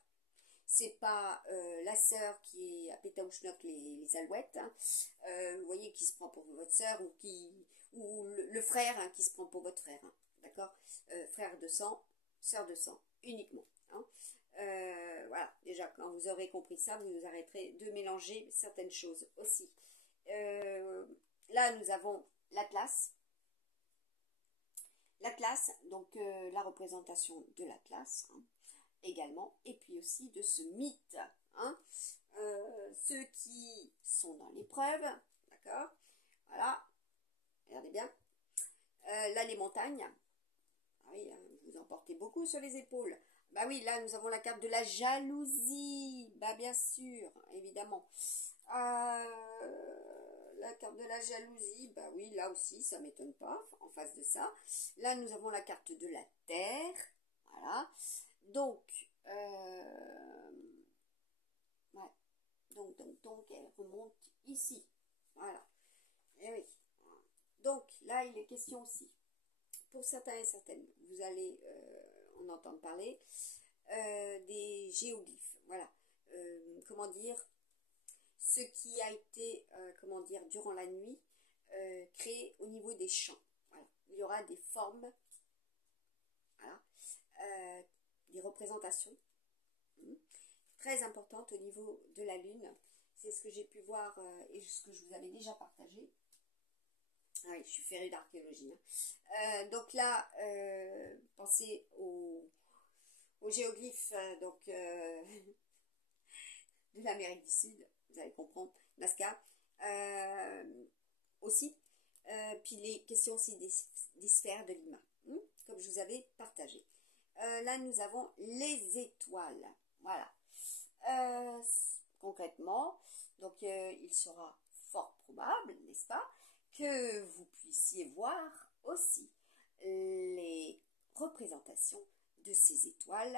C'est pas la sœur qui est à Pétaouchnok les alouettes, hein, vous voyez, qui se prend pour votre sœur, ou le frère, hein, qui se prend pour votre frère, hein, d'accord, frère de sang, sœur de sang, uniquement. Hein. Voilà, déjà, quand vous aurez compris ça, vous arrêterez de mélanger certaines choses aussi. Là, nous avons l'Atlas. L'Atlas, donc la représentation de l'Atlas, hein, également, et puis aussi de ce mythe, hein, ceux qui sont dans l'épreuve, d'accord, voilà, regardez bien, là les montagnes, ah oui, hein, vous en portez beaucoup sur les épaules, bah oui, là nous avons la carte de la jalousie, bah bien sûr, évidemment, la carte de la jalousie, bah oui, là aussi, ça m'étonne pas, en face de ça, là nous avons la carte de la terre, voilà. Donc, ouais. Donc, elle remonte ici. Voilà. Et oui. Donc, là, il est question aussi. Pour certains et certaines, vous allez en entendre parler des géoglyphes. Voilà. Comment dire? Ce qui a été, comment dire, durant la nuit, créé au niveau des champs. Voilà. Il y aura des formes. Voilà. Des représentations très importantes au niveau de la lune. C'est ce que j'ai pu voir et ce que je vous avais déjà partagé. Ah oui, je suis férue d'archéologie. Hein. Donc là, pensez aux géoglyphes donc, de l'Amérique du Sud, vous allez comprendre, Nazca. Aussi, Puis les questions aussi des sphères de Lima, comme je vous avais partagé. Là, nous avons les étoiles. Voilà. Concrètement, donc il sera fort probable, n'est-ce pas, que vous puissiez voir aussi les représentations de ces étoiles.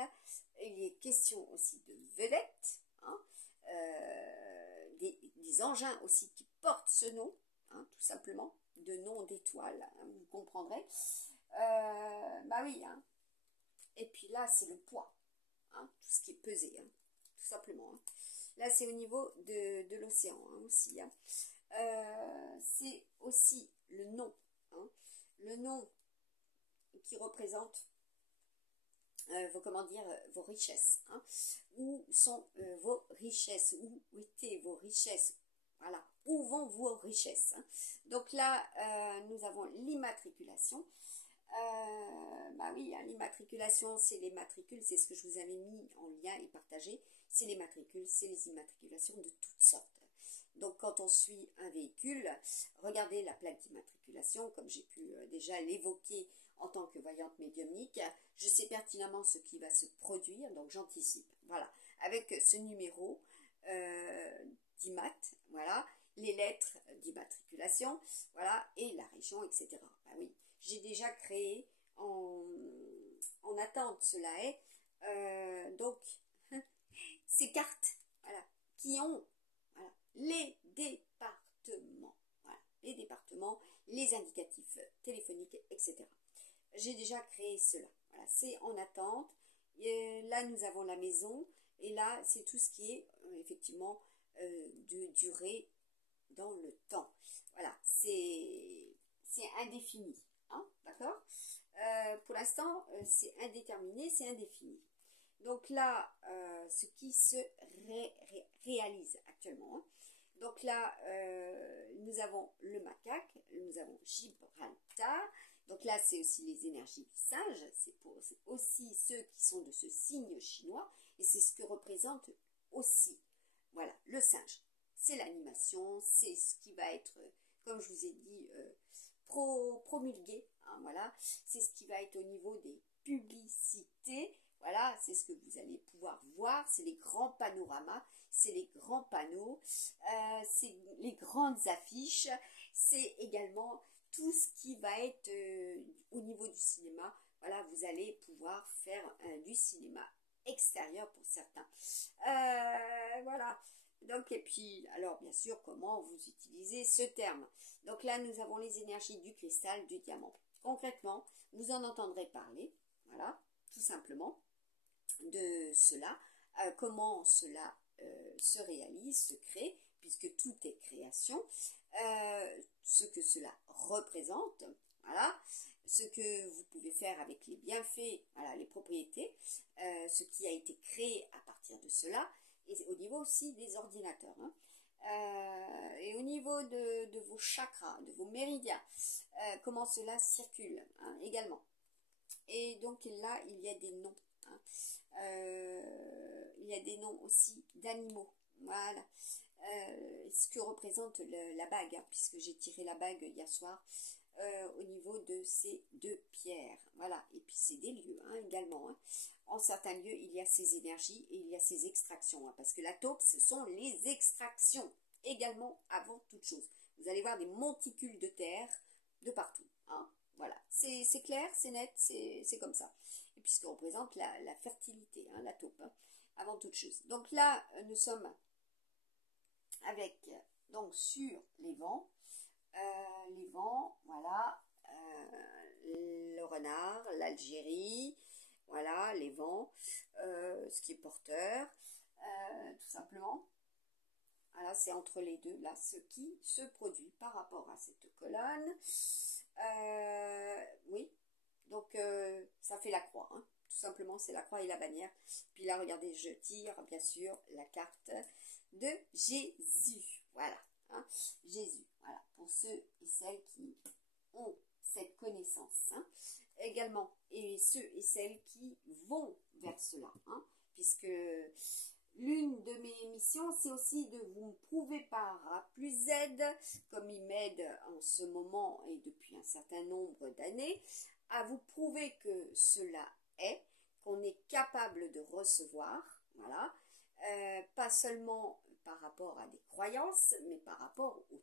Il est question aussi de vedettes, hein, des engins aussi qui portent ce nom, hein, tout simplement, de nom d'étoiles, hein, vous comprendrez. Bah oui, hein. Et puis là, c'est le poids, hein, tout ce qui est pesé, hein, tout simplement. Hein. Là, c'est au niveau de l'océan, hein, aussi. Hein. C'est aussi le nom, hein, le nom qui représente vos richesses, hein. Où sont vos richesses, où étaient vos richesses, voilà, où vont vos richesses, hein. Donc là, nous avons l'immatriculation. Bah oui, hein, l'immatriculation, c'est les matricules, c'est ce que je vous avais mis en lien et partagé, c'est les matricules, c'est les immatriculations de toutes sortes. Donc quand on suit un véhicule, regardez la plaque d'immatriculation, comme j'ai pu déjà l'évoquer en tant que voyante médiumnique, je sais pertinemment ce qui va se produire, donc j'anticipe. Voilà, avec ce numéro d'IMAT, voilà, les lettres d'immatriculation, voilà, et la région, etc. Bah oui, j'ai déjà créé en attente, cela est, donc ces cartes, voilà, qui ont les départements, voilà, les départements, les indicatifs téléphoniques, etc. J'ai déjà créé cela, voilà, c'est en attente. Et là, nous avons la maison, et là, c'est tout ce qui est effectivement de durée dans le temps. Voilà, c'est indéfini, hein, d'accord. Pour l'instant, c'est indéterminé, c'est indéfini. Donc là, ce qui se réalise actuellement, hein. Donc là, nous avons le macaque, nous avons Gibraltar. Donc là, c'est aussi les énergies du singe, c'est aussi ceux qui sont de ce signe chinois, et c'est ce que représente aussi, voilà, le singe. C'est l'animation, c'est ce qui va être, comme je vous ai dit, promulgué, hein, voilà, c'est ce qui va être au niveau des publicités, voilà, c'est ce que vous allez pouvoir voir, c'est les grands panoramas, c'est les grands panneaux, c'est les grandes affiches, c'est également tout ce qui va être au niveau du cinéma. Voilà, vous allez pouvoir faire du cinéma extérieur pour certains. Voilà. Donc, et puis, alors bien sûr, comment vous utilisez ce terme. Donc là, nous avons les énergies du cristal, du diamant. Concrètement, vous en entendrez parler, voilà, tout simplement, de cela, comment cela se réalise, se crée, puisque tout est création, ce que cela représente, voilà, ce que vous pouvez faire avec les bienfaits, voilà, les propriétés, ce qui a été créé à partir de cela, et au niveau aussi des ordinateurs, hein. Et au niveau de vos chakras, de vos méridiens, comment cela circule, hein, également. Et donc là, il y a des noms, hein. Il y a des noms aussi d'animaux, voilà. Ce que représente la bague, hein, puisque j'ai tiré la bague hier soir au niveau de ces deux pierres, voilà. Et puis c'est des lieux, hein, également, hein. En certains lieux, il y a ces énergies et il y a ces extractions, hein, parce que la taupe, ce sont les extractions, également avant toute chose. Vous allez voir des monticules de terre de partout, hein. Voilà, c'est clair, c'est net, c'est comme ça. Et puis ce que représente la fertilité, hein, la taupe, hein, avant toute chose. Donc là, nous sommes avec, donc sur les vents, voilà, le renard, l'Algérie, voilà, les vents, ce qui est porteur, tout simplement. Voilà, c'est entre les deux, là, ce qui se produit par rapport à cette colonne. Oui, donc ça fait la croix, hein. Tout simplement, c'est la croix et la bannière. Puis là, regardez, je tire, bien sûr, la carte de Jésus. Voilà, hein, Jésus, voilà, pour ceux et celles qui ont cette connaissance, hein. Également, et ceux et celles qui vont vers cela, hein, puisque l'une de mes missions, c'est aussi de vous prouver par A plus Z, comme il m'aide en ce moment et depuis un certain nombre d'années, à vous prouver que cela est, qu'on est capable de recevoir, voilà, pas seulement par rapport à des croyances, mais par rapport au tout.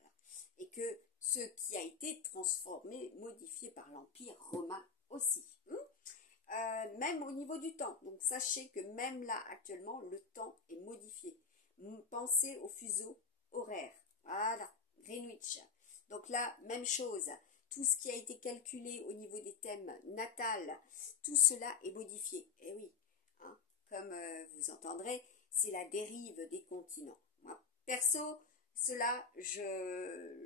Voilà. Et que ce qui a été transformé, modifié par l'Empire romain aussi. Même au niveau du temps. Donc sachez que même là, actuellement, le temps est modifié. Pensez au fuseau horaire. Voilà, Greenwich. Donc là, même chose. Tout ce qui a été calculé au niveau des thèmes natals, tout cela est modifié. Et oui, hein, comme vous entendrez, c'est la dérive des continents. Moi, perso, cela,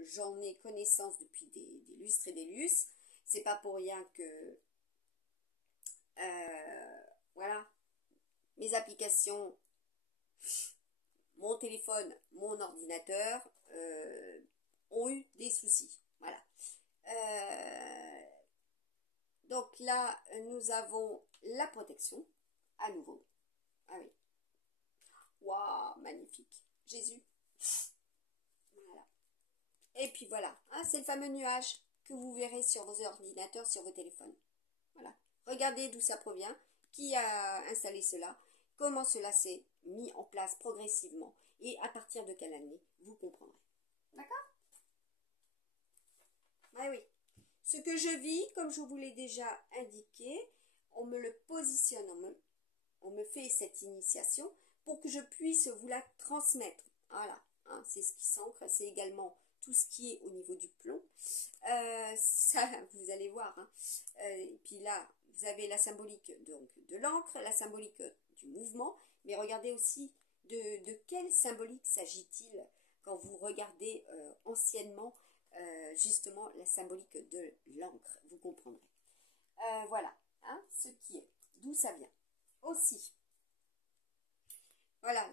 j'en ai connaissance depuis des lustres et des lustres. C'est pas pour rien que voilà, mes applications, mon téléphone, mon ordinateur ont eu des soucis. Voilà. Donc là, nous avons la protection, à nouveau. Ah oui. Waouh, magnifique. Jésus. Voilà. Et puis voilà, hein, c'est le fameux nuage que vous verrez sur vos ordinateurs, sur vos téléphones. Voilà. Regardez d'où ça provient, qui a installé cela, comment cela s'est mis en place progressivement et à partir de quelle année, vous comprendrez. D'accord? Oui, oui. Ce que je vis, comme je vous l'ai déjà indiqué, on me le positionne, on me fait cette initiation pour que je puisse vous la transmettre. Voilà, hein, c'est ce qui s'ancre, c'est également tout ce qui est au niveau du plomb. Ça, vous allez voir. Hein. Et puis là, vous avez la symbolique donc, de l'encre, la symbolique du mouvement, mais regardez aussi de quelle symbolique s'agit-il quand vous regardez anciennement justement la symbolique de l'encre, vous comprendrez. Voilà, hein, ce qui est, d'où ça vient. Aussi, voilà,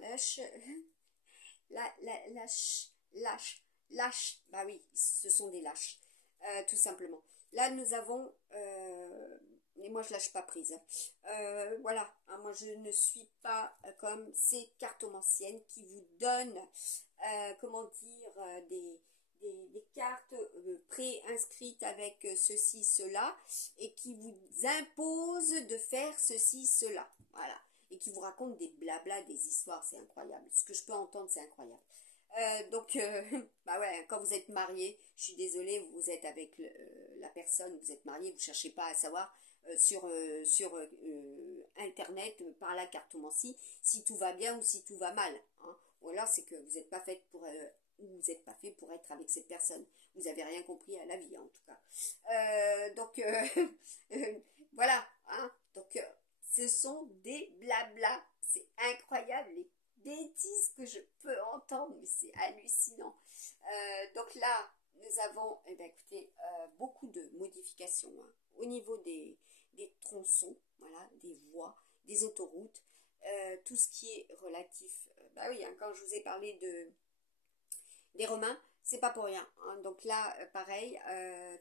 lâche, bah oui, ce sont des lâches, tout simplement. Là, nous avons, et moi je lâche pas prise, voilà, hein, moi je ne suis pas comme ces cartomanciennes qui vous donnent, comment dire, des cartes pré-inscrites avec ceci, cela, et qui vous imposent de faire ceci, cela, voilà, et qui vous racontent des blabla, des histoires, c'est incroyable, ce que je peux entendre, c'est incroyable. Bah ouais, quand vous êtes marié, je suis désolée, vous êtes avec la personne, vous êtes marié, vous cherchez pas à savoir sur internet par la cartomancie si tout va bien ou si tout va mal. Hein. Ou alors c'est que vous n'êtes pas fait pour vous n'êtes pas fait pour être avec cette personne. Vous n'avez rien compris à la vie en tout cas. Voilà. Hein. Donc ce sont des blabla. C'est incroyable les bêtises que je peux entendre, mais c'est hallucinant. Donc là, nous avons, eh bien, écoutez, beaucoup de modifications hein, au niveau des tronçons, voilà, des voies, des autoroutes, tout ce qui est relatif. Bah oui, hein, quand je vous ai parlé des Romains, c'est pas pour rien. Hein. Donc là, pareil,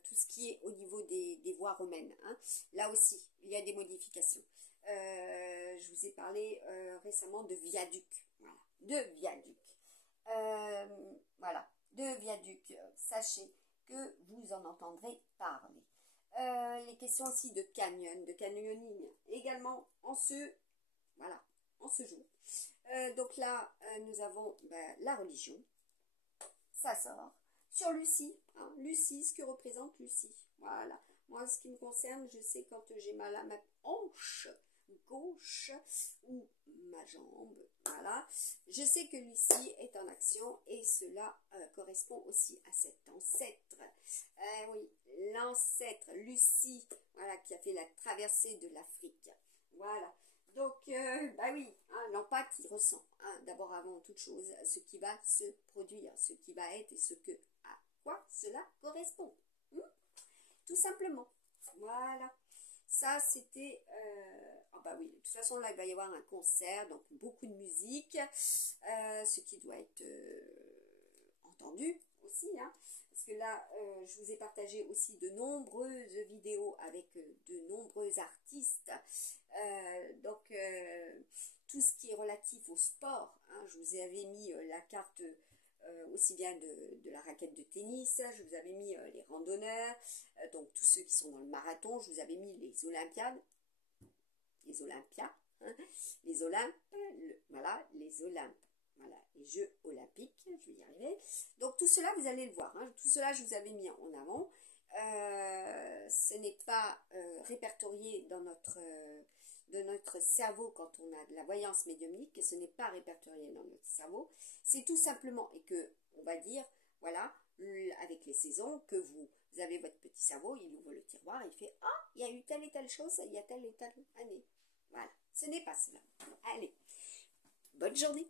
tout ce qui est au niveau des voies romaines. Hein. Là aussi, il y a des modifications. Je vous ai parlé récemment de viaducs. Voilà, de viaducs. Voilà, de viaducs. Sachez que vous en entendrez parler. Les questions aussi de canyoning, également voilà, en ce jour. Donc là, nous avons la religion, ça sort. Sur Lucie, hein, Lucie, ce que représente Lucie. Voilà. Moi, ce qui me concerne, je sais quand j'ai mal à ma hanche gauche ou ma jambe, voilà. Je sais que Lucie est en action et cela correspond aussi à cet ancêtre. Oui, l'ancêtre Lucie, voilà, qui a fait la traversée de l'Afrique. Voilà. Donc, bah oui, hein, l'empathie, il ressent, hein, d'abord avant toute chose, ce qui va se produire, ce qui va être et ce que, à quoi cela correspond. Tout simplement. Voilà. Ça, c'était... Oh bah oui, de toute façon, là, il va y avoir un concert, donc beaucoup de musique, ce qui doit être entendu aussi, hein, parce que là, je vous ai partagé aussi de nombreuses vidéos avec de nombreux artistes, donc tout ce qui est relatif au sport. Hein. Je vous avais mis la carte aussi bien de la raquette de tennis, je vous avais mis les randonneurs, donc tous ceux qui sont dans le marathon, je vous avais mis les Olympiades, les Olympias, hein, les Olympes, voilà, les Olympes, voilà, les Jeux Olympiques, je vais y arriver. Donc tout cela, vous allez le voir, hein, tout cela, je vous avais mis en avant. Ce n'est pas répertorié dans notre cerveau quand on a de la voyance médiumnique, ce n'est pas répertorié dans notre cerveau, c'est tout simplement, et que, on va dire, voilà, avec les saisons, que vous avez votre petit cerveau, il ouvre le tiroir, il fait « Ah, il y a eu telle et telle chose, il y a telle et telle année. » Voilà, ce n'est pas cela. Allez, bonne journée.